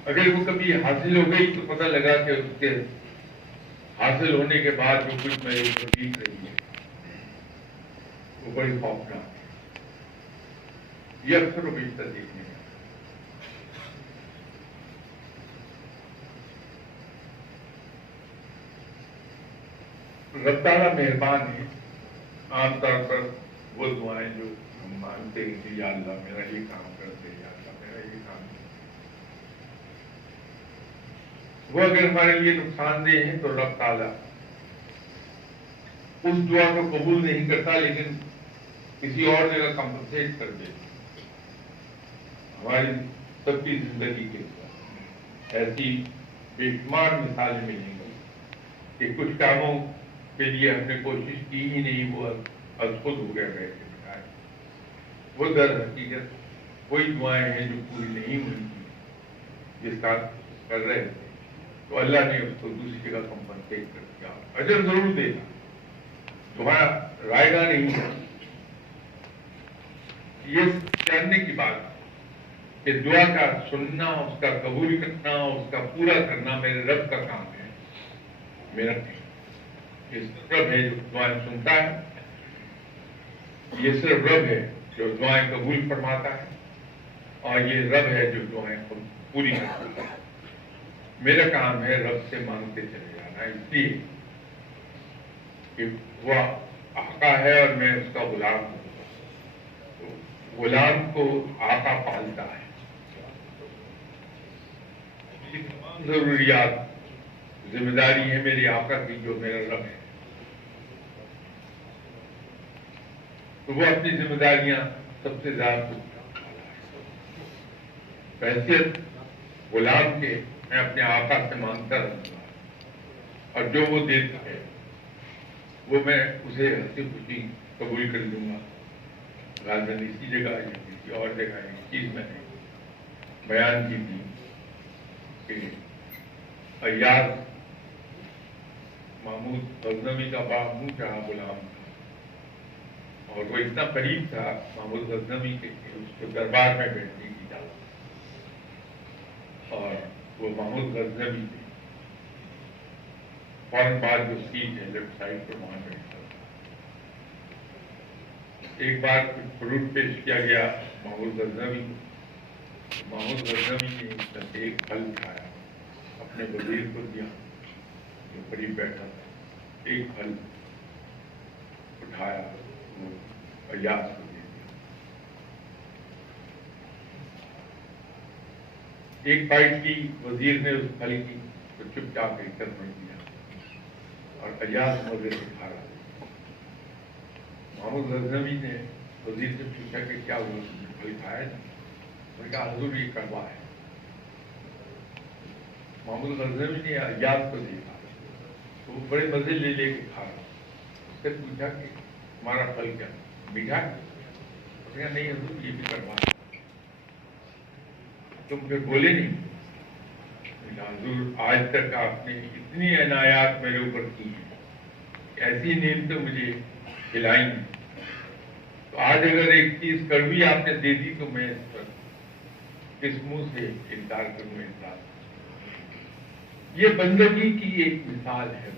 اگر وہ کبھی حاصل ہو گئی تو پتہ لگا کہ اس کے حاصل ہونے کے بعد جو کچھ میرے اوپر بیت رہی ہے وہ بڑی خوفناک ہے. یہ اکثر و بیشتر دیکھنے میں رب تعالیٰ مہربان ہے. عام طور پر وہ دعائیں جو ہم مانتے ہیں کہ یا اللہ میرا یہ کام کر دے، یا اللہ میرا یہ کام کر دے، وہ اگر ہمارے لیے نقصان دہ ہیں تو رب تعالیٰ اس دعا کو قبول نہیں کرتا لیکن کسی اور جگہ کمپنسیٹ کر دے. ہماری سب کی زندگی کے ایسی بے شمار مثالیں ملیں گی کہ کچھ کاموں کے لیے ہم نے کوشش کی ہی نہیں، وہ از خود ہو گئے بیٹھے بٹھائے. وہ در حقیقت وہی دعائیں ہیں جو پوری نہیں ہوئی تھی جس کا کر رہے تھے، تو اللہ نے اس کو دوسری جگہ کمپنسیٹ کر دیا. اجر ضرور دے گا، تمہارا رائے گا نہیں ہے. یہ جاننے کی بات کہ دعا کا سننا، اس کا قبول کرنا، اس کا پورا کرنا میرے رب کا کام ہے، میرا نہیں. یہ صرف رب ہے جو دعائیں سنتا ہے، یہ صرف رب ہے جو دعائیں قبول فرماتا ہے، اور یہ رب ہے جو دعائیں پوری کرتا ہے. میرا کام ہے رب سے مانگتے چلے جانا، اس لیے کہ وہ آقا ہے اور میں اس کا غلام ہوں. غلام کو آقا پالتا ہے. یہ تمام ضروریات ذمہ داری ہے میری آقا کی جو میرا رب ہے. تو وہ اپنی ذمہ داریاں سب سے زیادہ بحیثیت غلام کے میں اپنے آقا سے مانگتا رہوں گا، اور جو وہ دیتا ہے وہ میں اسے ہنسی خوشی قبول کر لوں گا. غالباً اسی جگہ یا کسی اور جگہ ایک چیز میں نے بیان کی تھی کہ ایاز محمود غزنوی کا بڑا منہ چڑھا غلام تھا، اور وہ اتنا قریب تھا محمود غزنوی کے کہ اس کو دربار میں بیٹھنے کی اجازت، اور وہ محمود غزنوی کے فوراً بعد جو سیٹ ہے لیفٹ سائڈ پر وہاں بیٹھتا تھا. ایک بار فروٹ پیش کیا گیا محمود غزنوی کو. محمود غزنوی نے اس میں سے ایک پھل کھایا، اپنے وزیر کو دیا جو قریب بیٹھا تھا. ایک پھل اٹھایا، وہ ایاز کو دے دیا. ایک بائٹ کی وزیر نے اس پھل کی تو چپ چاپ ایک طرف رکھ دیا. اور اجاز مزے سے کھا رہا تھا۔ محمود غزنوی نے وزیر سے پوچھا کہ کیا ہوا، تم نے پھل کھایا نا؟ میں نے کہا حضور یہ کڑوا ہے۔ محمود غزنوی نے اجاز کو دیکھا تو وہ بڑے مزے لے لے کے کھا رہا، اس سے پوچھا کہ تمہارا پھل کیا میٹھا ہے؟ اس نے کہا نہیں حضور یہ بھی کڑوا ہے۔ تم پھر بولے نہیں؟ حضور آج تک آپ نے اتنی عنایات میرے اوپر کی ہیں، ایسی نعمتیں مجھے کھلائی ہیں، تو آج اگر ایک چیز کڑوی آپ نے دے دی تو میں اس پر کس منہ سے انکار کروں؟ انکار یہ بندگی کی ایک مثال ہے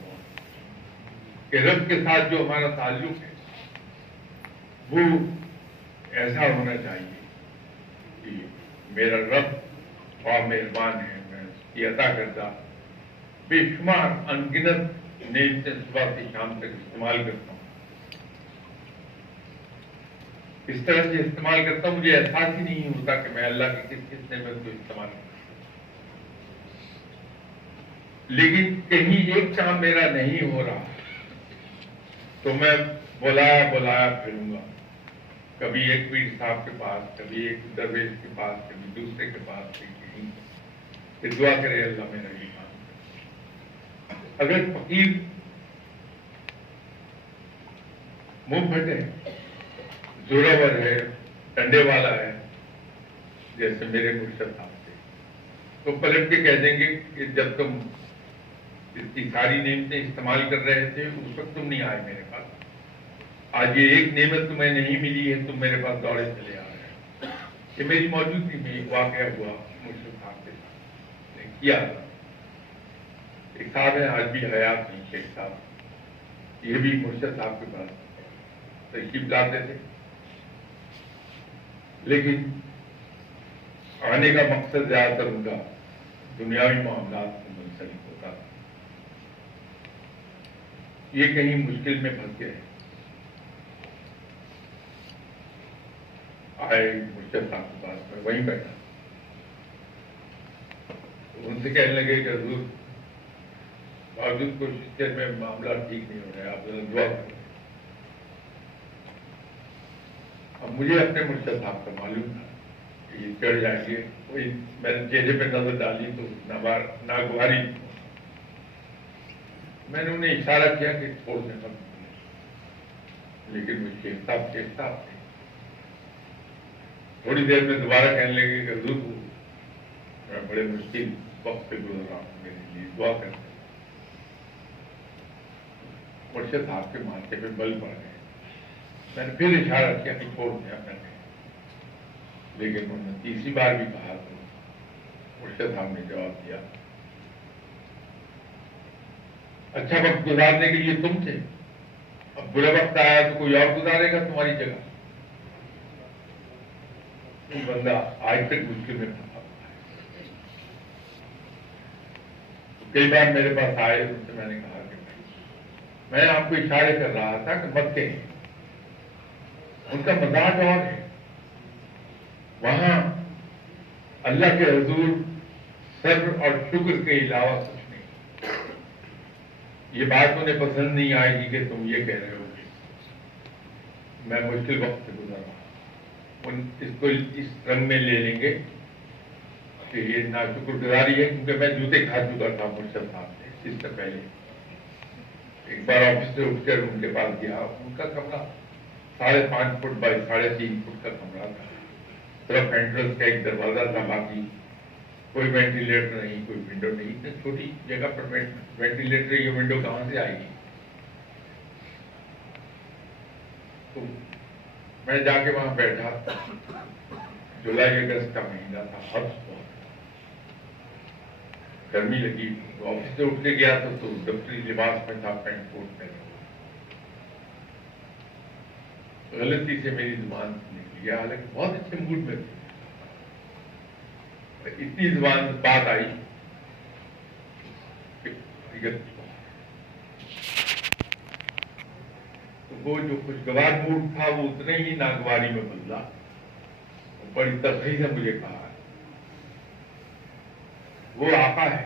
کہ رب کے ساتھ جو ہمارا تعلق ہے وہ ایسا ہونا چاہیے کہ میرا رب بہت مہربان ہے، میں اس کی عطا کردہ بے شمار انگنت نعمتیں صبح سے شام تک استعمال کرتا ہوں، اس طرح سے استعمال کرتا ہوں مجھے احساس ہی نہیں ہوتا کہ میں اللہ کی کس کس نعمت کو استعمال کرتا ہوں۔ لیکن کہیں ایک کام میرا نہیں ہو رہا تو میں بلایا بلایا پھروں گا، کبھی ایک پیر صاحب کے پاس، کبھی ایک درویش کے پاس، کبھی دوسرے کے پاس، کہیں کہ دعا کرے اللہ میرا یہ کام کرے۔ اگر فقیر منہ پھٹے، زورور ہے، ڈنڈے والا ہے، جیسے میرے مرشد صاحب تھے، تو پلٹ کے کہہ دیں گے کہ جب تم اتنی ساری نعمتیں استعمال کر رہے تھے اس وقت تم نہیں آئے میرے پاس، آج یہ ایک نعمت تمہیں نہیں ملی ہے تم میرے پاس دوڑے چلے آ رہے ہیں۔ یہ میری موجودگی میں ایک واقعہ ہوا مرشد صاحب کے ساتھ کیا تھا۔ ایک صاحب ہے آج بھی حیات نہیں، شیخ صاحب، یہ بھی مرشد صاحب کے پاس تشریف لاتے تھے، لیکن آنے کا مقصد زیادہ تر ان کا دنیاوی معاملات سے منسلک ہوتا تھا۔ یہ کہیں مشکل میں پھنس گئے، آئے مرشد صاحب کے پاس، میں وہیں بیٹھا، ان سے کہنے لگے کہ حضور باوجود کوشش کے میں معاملہ ٹھیک نہیں ہو رہا ہے، آپ ذرا دعا کریں۔ اب مجھے اپنے مرشد صاحب کا معلوم تھا کہ یہ چڑھ جائیں گے، کوئی میں نے چہرے پہ نظر ڈالی تو ناگواری، میں نے انہیں اشارہ کیا کہ چھوڑ دیں مت، لیکن وہ شیخ صاحب تھے۔ تھوڑی دیر میں دوبارہ کہنے لگے کہ حضور میں بڑے مشکل وقت سے گزر رہا ہوں، میرے لیے دعا کرتے۔ مرشد صاحب کے ماتھے پہ بل پڑ گئے، میں نے پھر اشارہ کیا کہ چھوڑ دیا میں نے، لیکن انہوں نے تیسری بار بھی کہا تو مرشد صاحب نے جواب دیا اچھا وقت گزارنے کے لیے تم تھے، اب برا وقت آیا تو کوئی اور گزارے گا تمہاری جگہ۔ وہ بندہ آج تک مشکل میں پھنسا ہوا ہے۔ کئی بار میرے پاس آئے، ان سے میں نے کہا کہ میں آپ کو اشارے کر رہا تھا کہ مت کہیں، ان کا مزاج اور ہے، وہاں اللہ کے حضور صبر اور شکر کے علاوہ کچھ نہیں۔ یہ بات انہیں پسند نہیں آئے گی کہ تم یہ کہہ رہے ہو کہ میں مشکل وقت سے گزر رہا ہوں، اس کو اس رنگ میں لے لیں گے کہ یہ ناشکر گزاری ہے، کیونکہ میں جوتے کھا چکا تھا مرشد صاحب سے اس سے پہلے۔ ایک بار آفس سے اٹھ کر ان کے پاس گیا، ان کا کمرہ 5.5 فٹ بائی 3.5 فٹ کا کمرہ تھا، صرف انٹرنس کا ایک دروازہ تھا، باقی کوئی وینٹیلیٹر نہیں، کوئی ونڈو نہیں، اتنی چھوٹی جگہ پر وینٹیلیٹر یا ونڈو کہاں سے آئے گی؟ تو میں جا کے وہاں بیٹھا، جولائی اگست کا مہینہ تھا، بہت گرمی لگی، آفس سے اٹھ کے گیا تو دفتری لباس میں تھا، پینٹ کوٹ پہنا ہوا، غلطی سے میری زبان نکل گیا، حالانکہ بہت اچھے موڈ میں تھے، اتنی زبان سے بات آئی تو وہ جو خوشگوار موڈ تھا وہ اتنے ہی ناگواری میں بدلا۔ بڑی تفصیل سے مجھے کہا وہ آقا ہے،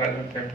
78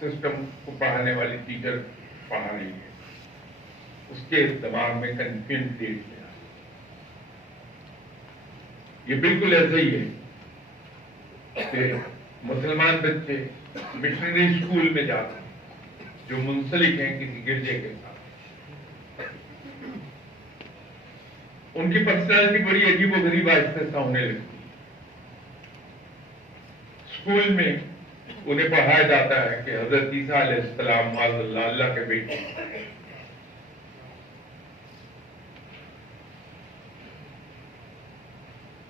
سسٹم کو پڑھانے والی ٹیچر پڑھا رہی ہے، اس کے دماغ میں کنفیوژن کریٹ کیا۔ یہ بالکل ایسا ہی ہے کہ مسلمان بچے مشنری اسکول میں جاتے ہیں جو منسلک ہیں کسی گرجے کے ساتھ، ان کی پرسنالٹی بڑی عجیب و غریب آہستہ آہستہ ہونے لگتی ہے۔ اسکول میں انہیں پڑھایا جاتا ہے کہ حضرت عیسیٰ علیہ السلام معاذ اللہ اللہ کے بیٹے،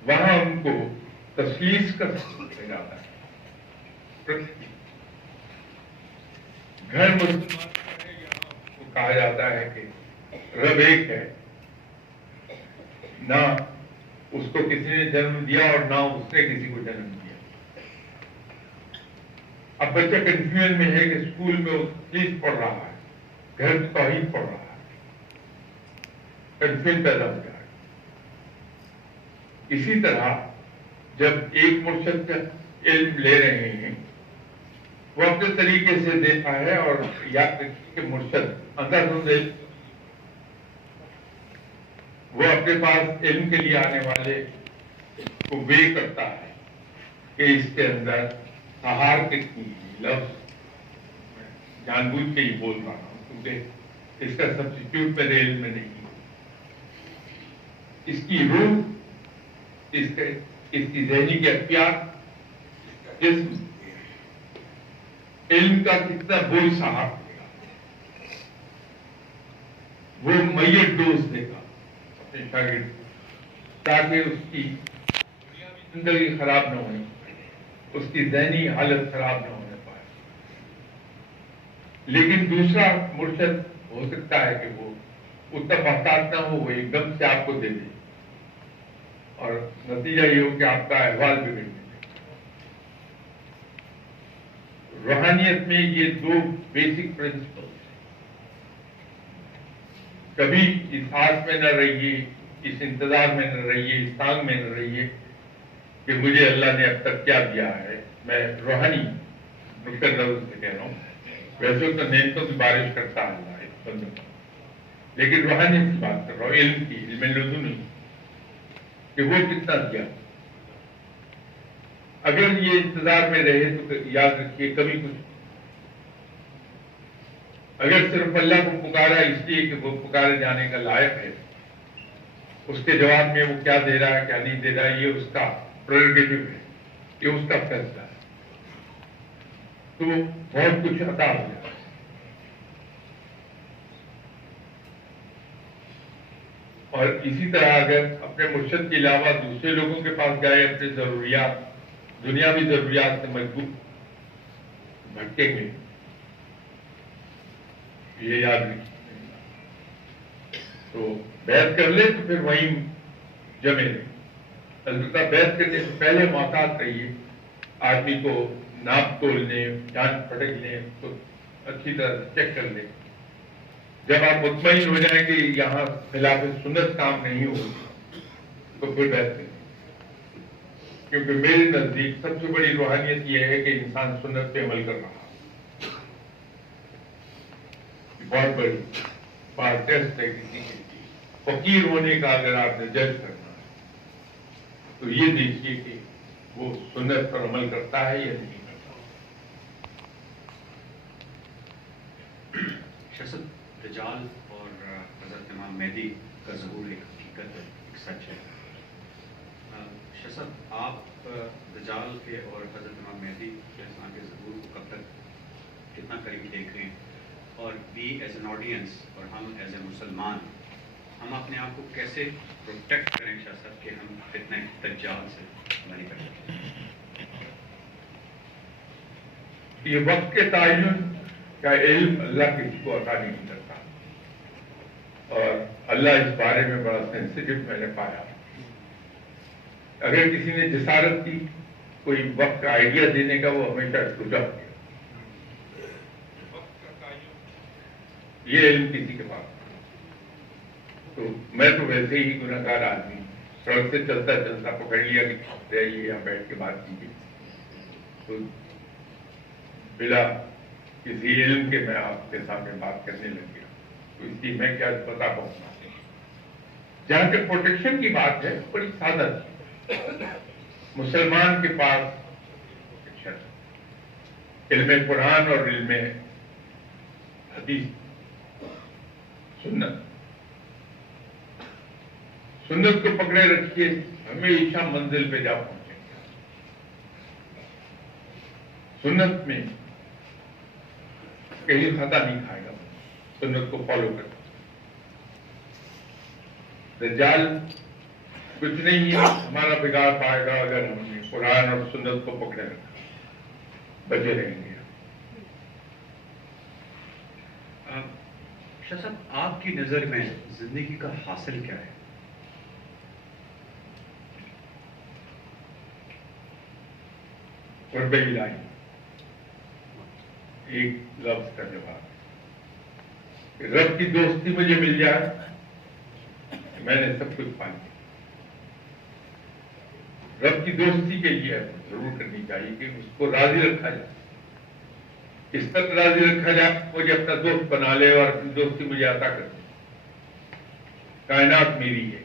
وہاں ان کو تسلیس کا سکھایا جاتا ہے۔ گھر مسلمان کو کہا جاتا ہے کہ رب ایک ہے، نہ اس کو کسی نے جنم دیا اور نہ اس نے کسی کو جنم دیا۔ اب بچہ کنفیوژن میں ہے کہ اسکول میں وہ تسلیس پڑھ رہا ہے، گھر توحید پڑھ رہا ہے، کنفیوژن پیدا ہو جائے۔ اسی طرح جب ایک مرشد کا علم لے رہے ہیں، وہ اپنے طریقے سے دیتا ہے، اور یاد رکھیے کہ مرشد اندر وہ اپنے پاس علم کے لیے آنے والے کو وے کرتا ہے کہ اس کے اندر سہار کتنی لفظ جان بوجھ کے ہی بول رہا ہوں کیونکہ اس کا سبسٹیٹیوٹ میرے علم میں نہیں ہے۔ اس کی روح، اس کی ذہنی کیفیات، جسم علم کا کتنا بوجھ سہار دے گا، وہ میت ڈوز دے گا اپنے شاگرد، تاکہ اس کی زندگی خراب نہ ہونے پائے، اس کی ذہنی حالت خراب نہ ہونے پائے۔ لیکن دوسرا مرشد ہو سکتا ہے کہ وہ اتنا محتاط نہ ہو، وہ ایک دم سے آپ کو دے دے اور نتیجہ یہ ہو کہ آپ کا احوال بگڑ جائے۔ روحانیت میں یہ دو بیسک پرنسپل، کبھی اس آس میں نہ رہیے، اس انتظار میں نہ رہیے، اس تانگ میں نہ رہیے کہ مجھے اللہ نے اب تک کیا دیا ہے۔ میں روحانی نقطۂ نظر سے کہہ رہا ہوں، ویسے تو نعمتوں کی بارش کرتا ہے اللہ ایک بندوں پر، لیکن روحانیت کی بات کر رہا ہوں، علم کی، علم لدنی، کہ وہ کتنا دیا۔ اگر یہ انتظار میں رہے تو یاد رکھیے کبھی کچھ، اگر صرف اللہ کو پکارا اس لیے کہ وہ پکارے جانے کا لائق ہے، اس کے جواب میں وہ کیا دے رہا ہے کیا نہیں دے رہا ہے یہ اس کا پریروگیٹو ہے، یہ اس کا فیصلہ ہے، تو بہت کچھ عطا ہو جاتا ہے۔ اور اسی طرح اگر اپنے مرشد کے علاوہ دوسرے لوگوں کے پاس گئے، اپنے ضروریات، دنیاوی ضروریات سے مجبور بھٹکیں گے، یہ یاد رکھیے۔ تو بیعت کر لے تو پھر وہیں جمے رہے، البتہ بیعت کرنے سے پہلے محتاط رہیے، آدمی کو ناپ تول لیں، جان پھٹک لیں، تو اچھی طرح سے چیک کر لیں۔ جب آپ مطمئن ہو جائیں کہ یہاں خلاف سنت کام نہیں ہوگی تو پھر بیعت کریں، کیونکہ میرے نزدیک سب سے بڑی روحانیت یہ ہے کہ انسان سنت پہ عمل کر رہا ہے۔ بہت بڑی بات ٹیسٹ ہے کسی کے لیے، فقیر ہونے کا اگر آپ نے جج کرنا ہے تو یہ دیکھیے کہ وہ سنت پر عمل کرتا ہے یا نہیں کرتا۔ شخص دجال اور حضرت امام مہدی کا ظہور ایک حقیقت ہے، ایک سچ ہے۔ شخص آپ دجال کے اور حضرت امام مہدی کے ظہور کو کب تک کتنا قریب دیکھ رہے ہیں، اور وی ایز این آڈینس اور ہم ایز اے مسلمان ہم اپنے آپ کو کیسے پروٹیکٹ کریں شاہ صاحب کہ ہم فتنہ دجال سے نہیں کر سکتے؟ یہ وقت کے تعین کا علم اللہ کسی کو عطا نہیں کرتا، اور اللہ اس بارے میں بڑا سینسیٹیو میں نے پایا۔ اگر کسی نے جسارت کی کوئی وقت کا آئیڈیا دینے کا، وہ ہمیشہ ٹوٹا ہو گیا۔ یہ علم کسی کے پاس، تو میں تو ویسے ہی گناہگار آدمی، سڑک سے چلتا چلتا پکڑ لیا کہ رہیے یا بیٹھ کے بات کیجیے، تو بلا کسی علم کے میں آپ کے سامنے بات کرنے لگ گیا تو اس کی میں کیا بتا پاؤں گا. جہاں تک پروٹیکشن کی بات ہے بڑی سادہ تھی. مسلمان کے پاس پروٹیکشن علم قرآن اور علم حدیث سنت کو پکڑے رکھیے ہمیشہ منزل پہ جا پہنچیں گے. سنت میں کہیں خطا نہیں کھائے گا. سنت کو فالو کریں. دجال کچھ نہیں ہے ہمارا بگاڑ پائے گا اگر ہم نے قرآن اور سنت کو پکڑے رکھا. بچے رہیں گے. شاہ صاحب آپ کی نظر میں زندگی کا حاصل کیا ہے؟ قرب الہی ایک لفظ کا جواب ہے. رب کی دوستی مجھے مل جائے میں نے سب کچھ پا لیا. رب کی دوستی کے لیے ضرور کرنی چاہیے کہ اس کو راضی رکھا جائے. اس طرح راضی رکھا جائے مجھے اپنا دوست بنا لے اور اپنی دوستی مجھے عطا کر دے. کائنات میری ہے.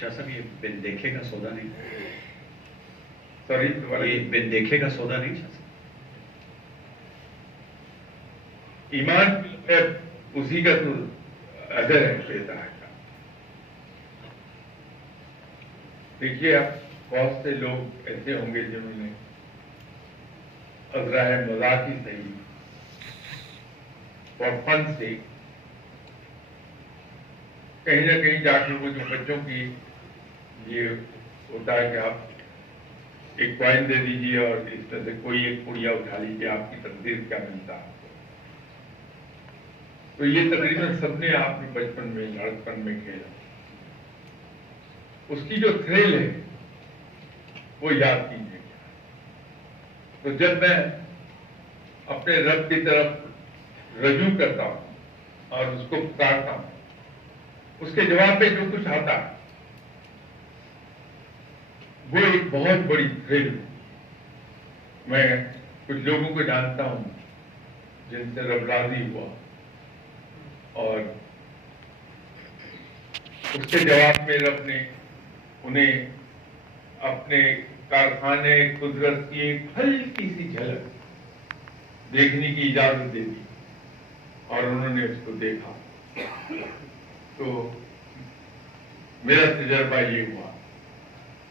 شاہ صاحب یہ بن دیکھے کا سودا نہیں. سوری یہ بن دیکھے کا سودا نہیں شاہ صاحب. ایمان اسی کا تو اجر ہے پیدا ہے. دیکھیے آپ بہت سے لوگ ایسے ہوں گے جنہوں نے عذرا مذاق ہی صحیح اور فن سے کہیں نہ کہیں جا کے وہ جو بچوں کی یہ ہوتا ہے کہ آپ ایک کوائن دے دیجیے اور اس طرح سے کوئی ایک پڑیا اٹھا لیجیے آپ کی تقدیر کیا ملتا ہے. تو یہ تقریباً سب نے آپ نے بچپن میں لڑکپن میں کھیلا. اس کی جو تھریل ہے وہ یاد کیجیے. تو جب میں اپنے رب کی طرف رجوع کرتا ہوں اور اس کو پکارتا ہوں اس کے جواب پہ جو کچھ آتا ہے وہ ایک بہت بڑی تھریل. میں کچھ لوگوں کو جانتا ہوں جن سے رب راضی ہوا اور اس کے جواب میں رب نے انہیں اپنے کارخانے قدرت کی ایک ہلکی سی جھلک دیکھنے کی اجازت دے دی اور انہوں نے اس کو دیکھا. تو میرا تجربہ یہ ہوا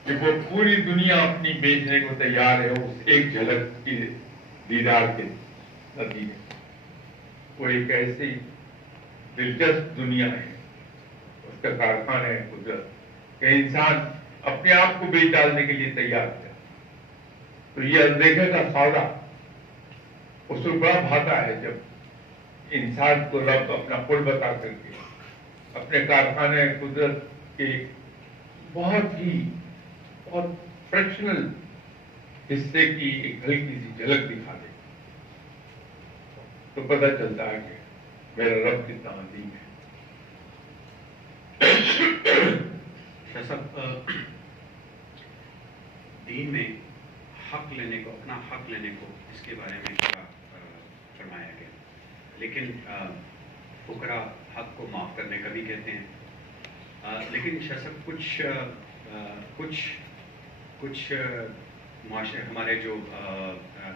کہ وہ پوری دنیا اپنی بیچنے کو تیار ہے اس ایک جھلک کی دیدار کے نتیجے. وہ ایک ایسی دلچسپ دنیا ہے اس کا کارخانہ ہے قدرت کہ انسان اپنے آپ کو بیچ ڈالنے کے لیے تیار ہے. تو یہ اندیکھے کا سودا اس کو بڑا بھاتا ہے جب انسان کو رب اپنا قرب بتا کر کے اپنے کارخانے قدرت کے بہت فریکشنل حصے کی ایک ہلکی سی جھلک دکھا دے تو پتہ چلتا ہے کہ میرا رب کتنا عظیم ہے. شاہ صاحب دین میں حق لینے کو اپنا حق لینے کو اس کے بارے میں کیا فرمایا گیا. لیکن فقراء حق کو معاف کرنے کا بھی کہتے ہیں. لیکن شاہ صاحب کچھ معاشرے ہمارے جو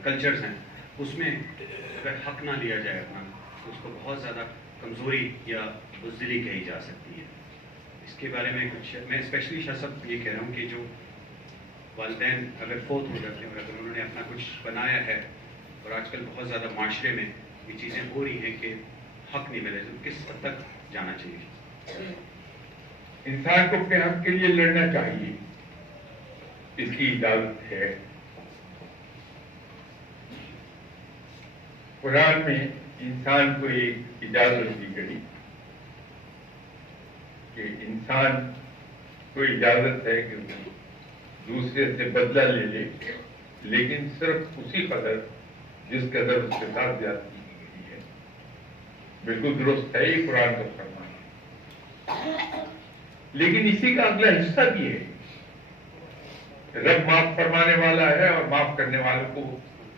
کلچرز ہیں اس میں اگر حق نہ لیا جائے اپنا تو اس کو بہت زیادہ کمزوری یا بزدلی کہی جا سکتی ہے. اس کے بارے میں کچھ میں اسپیشلی شاہ صاحب یہ کہہ رہا ہوں کہ جو والدین اگر فوت ہو جاتے ہیں اور اگر انہوں نے اپنا کچھ بنایا ہے اور آج کل بہت زیادہ معاشرے میں یہ چیزیں ہو رہی ہیں کہ حق نہیں ملے تو کس حد تک جانا چاہیے؟ انسان کو اپنے حق کے لیے لڑنا چاہیے. اس کی اجازت ہے. قرآن میں انسان کو ایک اجازت دی گئی کہ انسان کو اجازت ہے کہ وہ دوسرے سے بدلہ لے لے لیکن صرف اسی قدر جس قدر اس کے ساتھ زیادتی کی گئی ہے. بالکل درست ہے یہ قرآن کا فرمان. لیکن اسی کا اگلا حصہ بھی ہے. رب معاف فرمانے والا ہے اور معاف کرنے والوں کو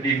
3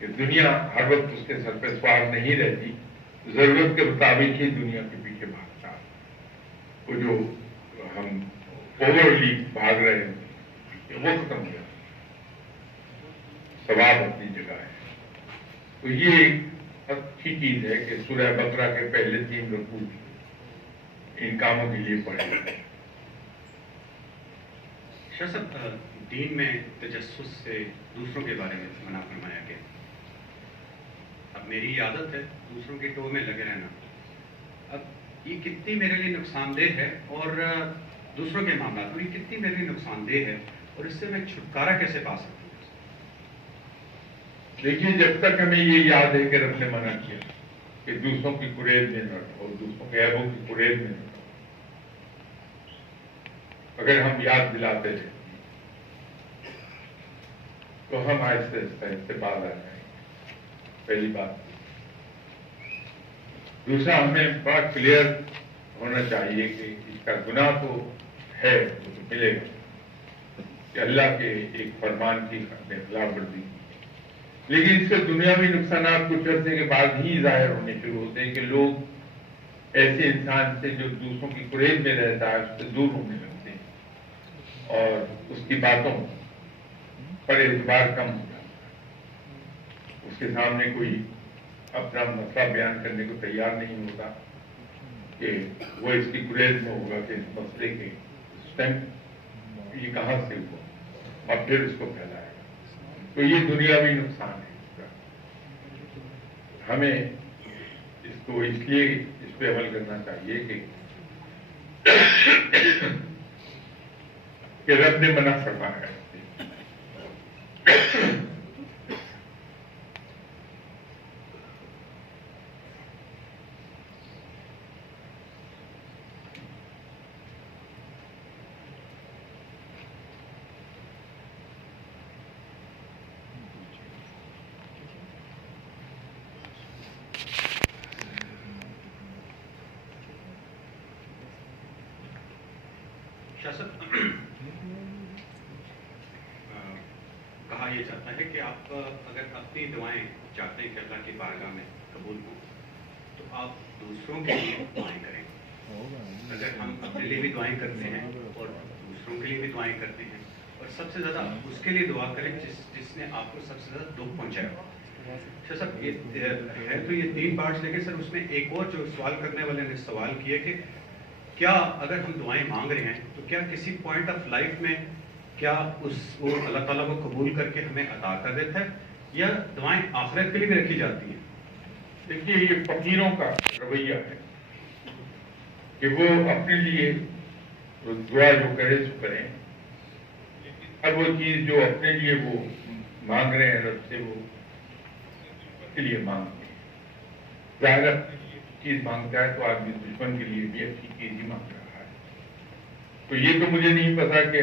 کہ دنیا ہر وقت اس کے سر پہ سوار نہیں رہتی، ضرورت کے مطابق ہی دنیا کے پیچھے بھاگتا ہے۔ وہ جو ہم اوورلی بھاگ رہے ہیں وہ ختم ہو جاتا، ثواب اپنی جگہ ہے۔ تو یہ ایک اچھی چیز ہے کہ سورہ بقرہ کے پہلے 3 رکوع ان کاموں کے لیے پڑھے جاتے ہیں۔ شاہ صاحب، دین میں تجسس سے دوسروں کے بارے میں منع فرمایا گیا۔ اب میری عادت ہے دوسروں کے ٹو میں لگے رہنا، اب یہ کتنی میرے لیے نقصان دہ ہے، اور دوسروں کے معاملات میں یہ کتنی میرے لیے نقصان دہ ہے، اور اس سے میں چھٹکارا کیسے پا سکتا ہوں؟ دیکھیے، جب تک ہمیں یہ یاد ہے کہ رب نے منع کیا کہ دوسروں کی قرید میں نہ رہو، دوسروں کے عیبوں کی قرید میں نہ رہو، اگر ہم یاد دلاتے رہیں تو ہم آہستہ آہستہ اس سے باز آ جائیں گے، پہلی بات۔ دوسرا، ہمیں بڑا کلیئر ہونا چاہیے کہ اس کا گناہ تو ہے، وہ تو ملے گا کہ اللہ کے ایک فرمان کی خلاف ورزی، لیکن اس سے دنیاوی نقصانات کچھ عرصے کے بعد ہی ظاہر ہونے شروع ہوتے ہیں کہ لوگ ایسے انسان سے جو دوسروں کی قرید میں رہتا ہے اس سے دور ہونے لگتے ہیں اور اس کی باتوں پر اعتبار کم ہو جاتا ہے، اس کے سامنے کوئی اپنا مسئلہ بیان کرنے کو تیار نہیں ہوتا کہ وہ اس کی قرید میں ہوگا کہ اس مسئلے کے اسٹیمپ یہ کہاں سے ہوا، اور پھر اس کو پھیلائے گا۔ تو یہ دنیاوی نقصان ہے اس کا۔ ہمیں اس کو اس لیے اس پہ عمل کرنا چاہیے کہ رب نے منع فرمایا ہے۔ کہا یہ جاتا ہے کہ آپ اگر اپنی دعائیں چاہتے ہیں کہ اللہ کی بارگاہ میں قبول ہوں تو آپ دوسروں کے لیے دعائیں کریں۔ اگر ہم اپنے لیے بھی دعائیں کرتے ہیں اور دوسروں کے لیے بھی دعائیں کرتے ہیں، اور سب سے زیادہ اس کے لیے دعا کریں جس نے آپ کو سب سے زیادہ دکھ پہنچایا۔ شاہ صاحب، یہ ہے تو یہ 3 پارٹس، لیکن سر اس میں ایک اور جو سوال کرنے والے نے سوال کیا کہ کیا اگر ہم دعائیں مانگ رہے ہیں تو کیا کسی پوائنٹ آف لائف میں کیا وہ اللہ تعالیٰ کو قبول کر کے ہمیں عطا کر دیتا ہے، یا دعائیں آخرت کے لیے بھی رکھی جاتی ہیں؟ دیکھیے، یہ فقیروں کا رویہ ہے کہ وہ اپنے لیے دعا جو کرے سو کریں، ہر وہ چیز جو اپنے لیے وہ مانگ رہے ہیں رب سے، وہ کے لیے مانگتے ہیں۔ ظاہر چیز مانگتا ہے تو آدمی دشمن کے لیے بھی اچھی چیز ہی مانگ رہا ہے۔ تو یہ تو مجھے نہیں پتا کہ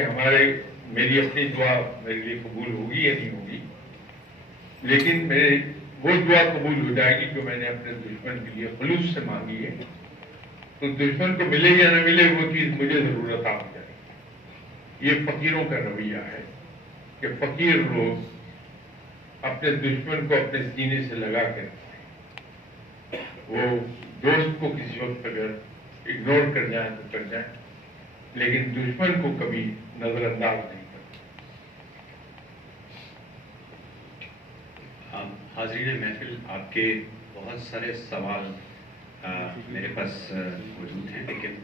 میری اپنی دعا میرے لیے قبول ہوگی یا نہیں ہوگی، لیکن وہ دعا قبول ہو جائے گی جو میں نے اپنے دشمن کے لیے خلوص سے مانگی ہے، تو دشمن کو ملے یا نہ ملے وہ چیز مجھے ضرور عطا ہو جائے گی۔ یہ فقیروں کا رویہ ہے کہ فقیر لوگ اپنے دشمن کو اپنے سینے سے لگا کے رکھتے ہیں، وہ دوست کو کسی وقت اگر اگنور کر جائیں تو کر جائیں، لیکن دشمن کو کبھی نظر انداز نہیں کرتے۔ حاضرین محفل، آپ کے بہت سارے سوال میرے پاس موجود ہیں، لیکن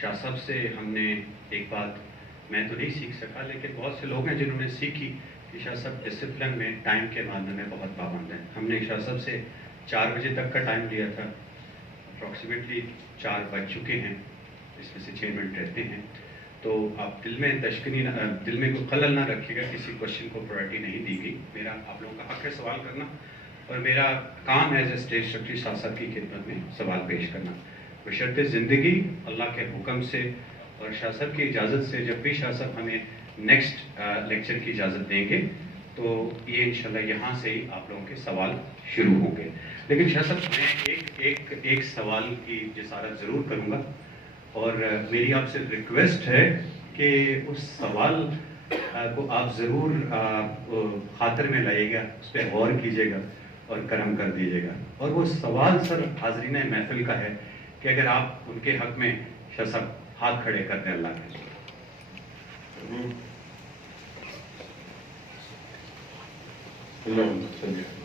شاہ صاحب سے ہم نے ایک بات میں تو نہیں سیکھ سکا، لیکن بہت سے لوگ ہیں جنہوں نے سیکھی کہ شاہ صاحب ڈسپلن میں، ٹائم کے معاملے میں بہت پابند ہیں۔ ہم نے شاہ صاحب سے 4 بجے تک کا ٹائم لیا تھا، اپروکسیمیٹلی 4 بج چکے ہیں، اس میں سے 6 منٹ رہتے ہیں، تو آپ دل میں کوئی خلل نہ رکھیے گا، کسی کوشچن کو پرائرٹی نہیں دی گئی۔ میرا آپ لوگوں کا حق ہے سوال کرنا، اور میرا کام ایز اے اسٹیج سیکرٹری شاہ صاحب کی خدمت میں سوال پیش کرنا، بشرط زندگی اللہ کے حکم سے اور شاہ صاحب کی اجازت سے۔ جب بھی شاہ صاحب ہمیں نیکسٹ لیکچر کی اجازت دیں گے تو یہ انشاءاللہ یہاں سے ہی آپ لوگوں کے سوال شروع ہوں گے۔ لیکن شاہ صاحب، میں ایک سوال کی جسارت ضرور کروں گا، اور میری آپ سے ریکویسٹ ہے کہ اس سوال کو آپ ضرور خاطر میں لائیے گا، اس پہ غور کیجیے گا اور کرم کر دیجیے گا. اور وہ سوال سر حاضرین محفل کا ہے کہ اگر آپ ان کے حق میں شاہ صاحب ہاتھ کھڑے کر دیں اللہ کے. اللهم صل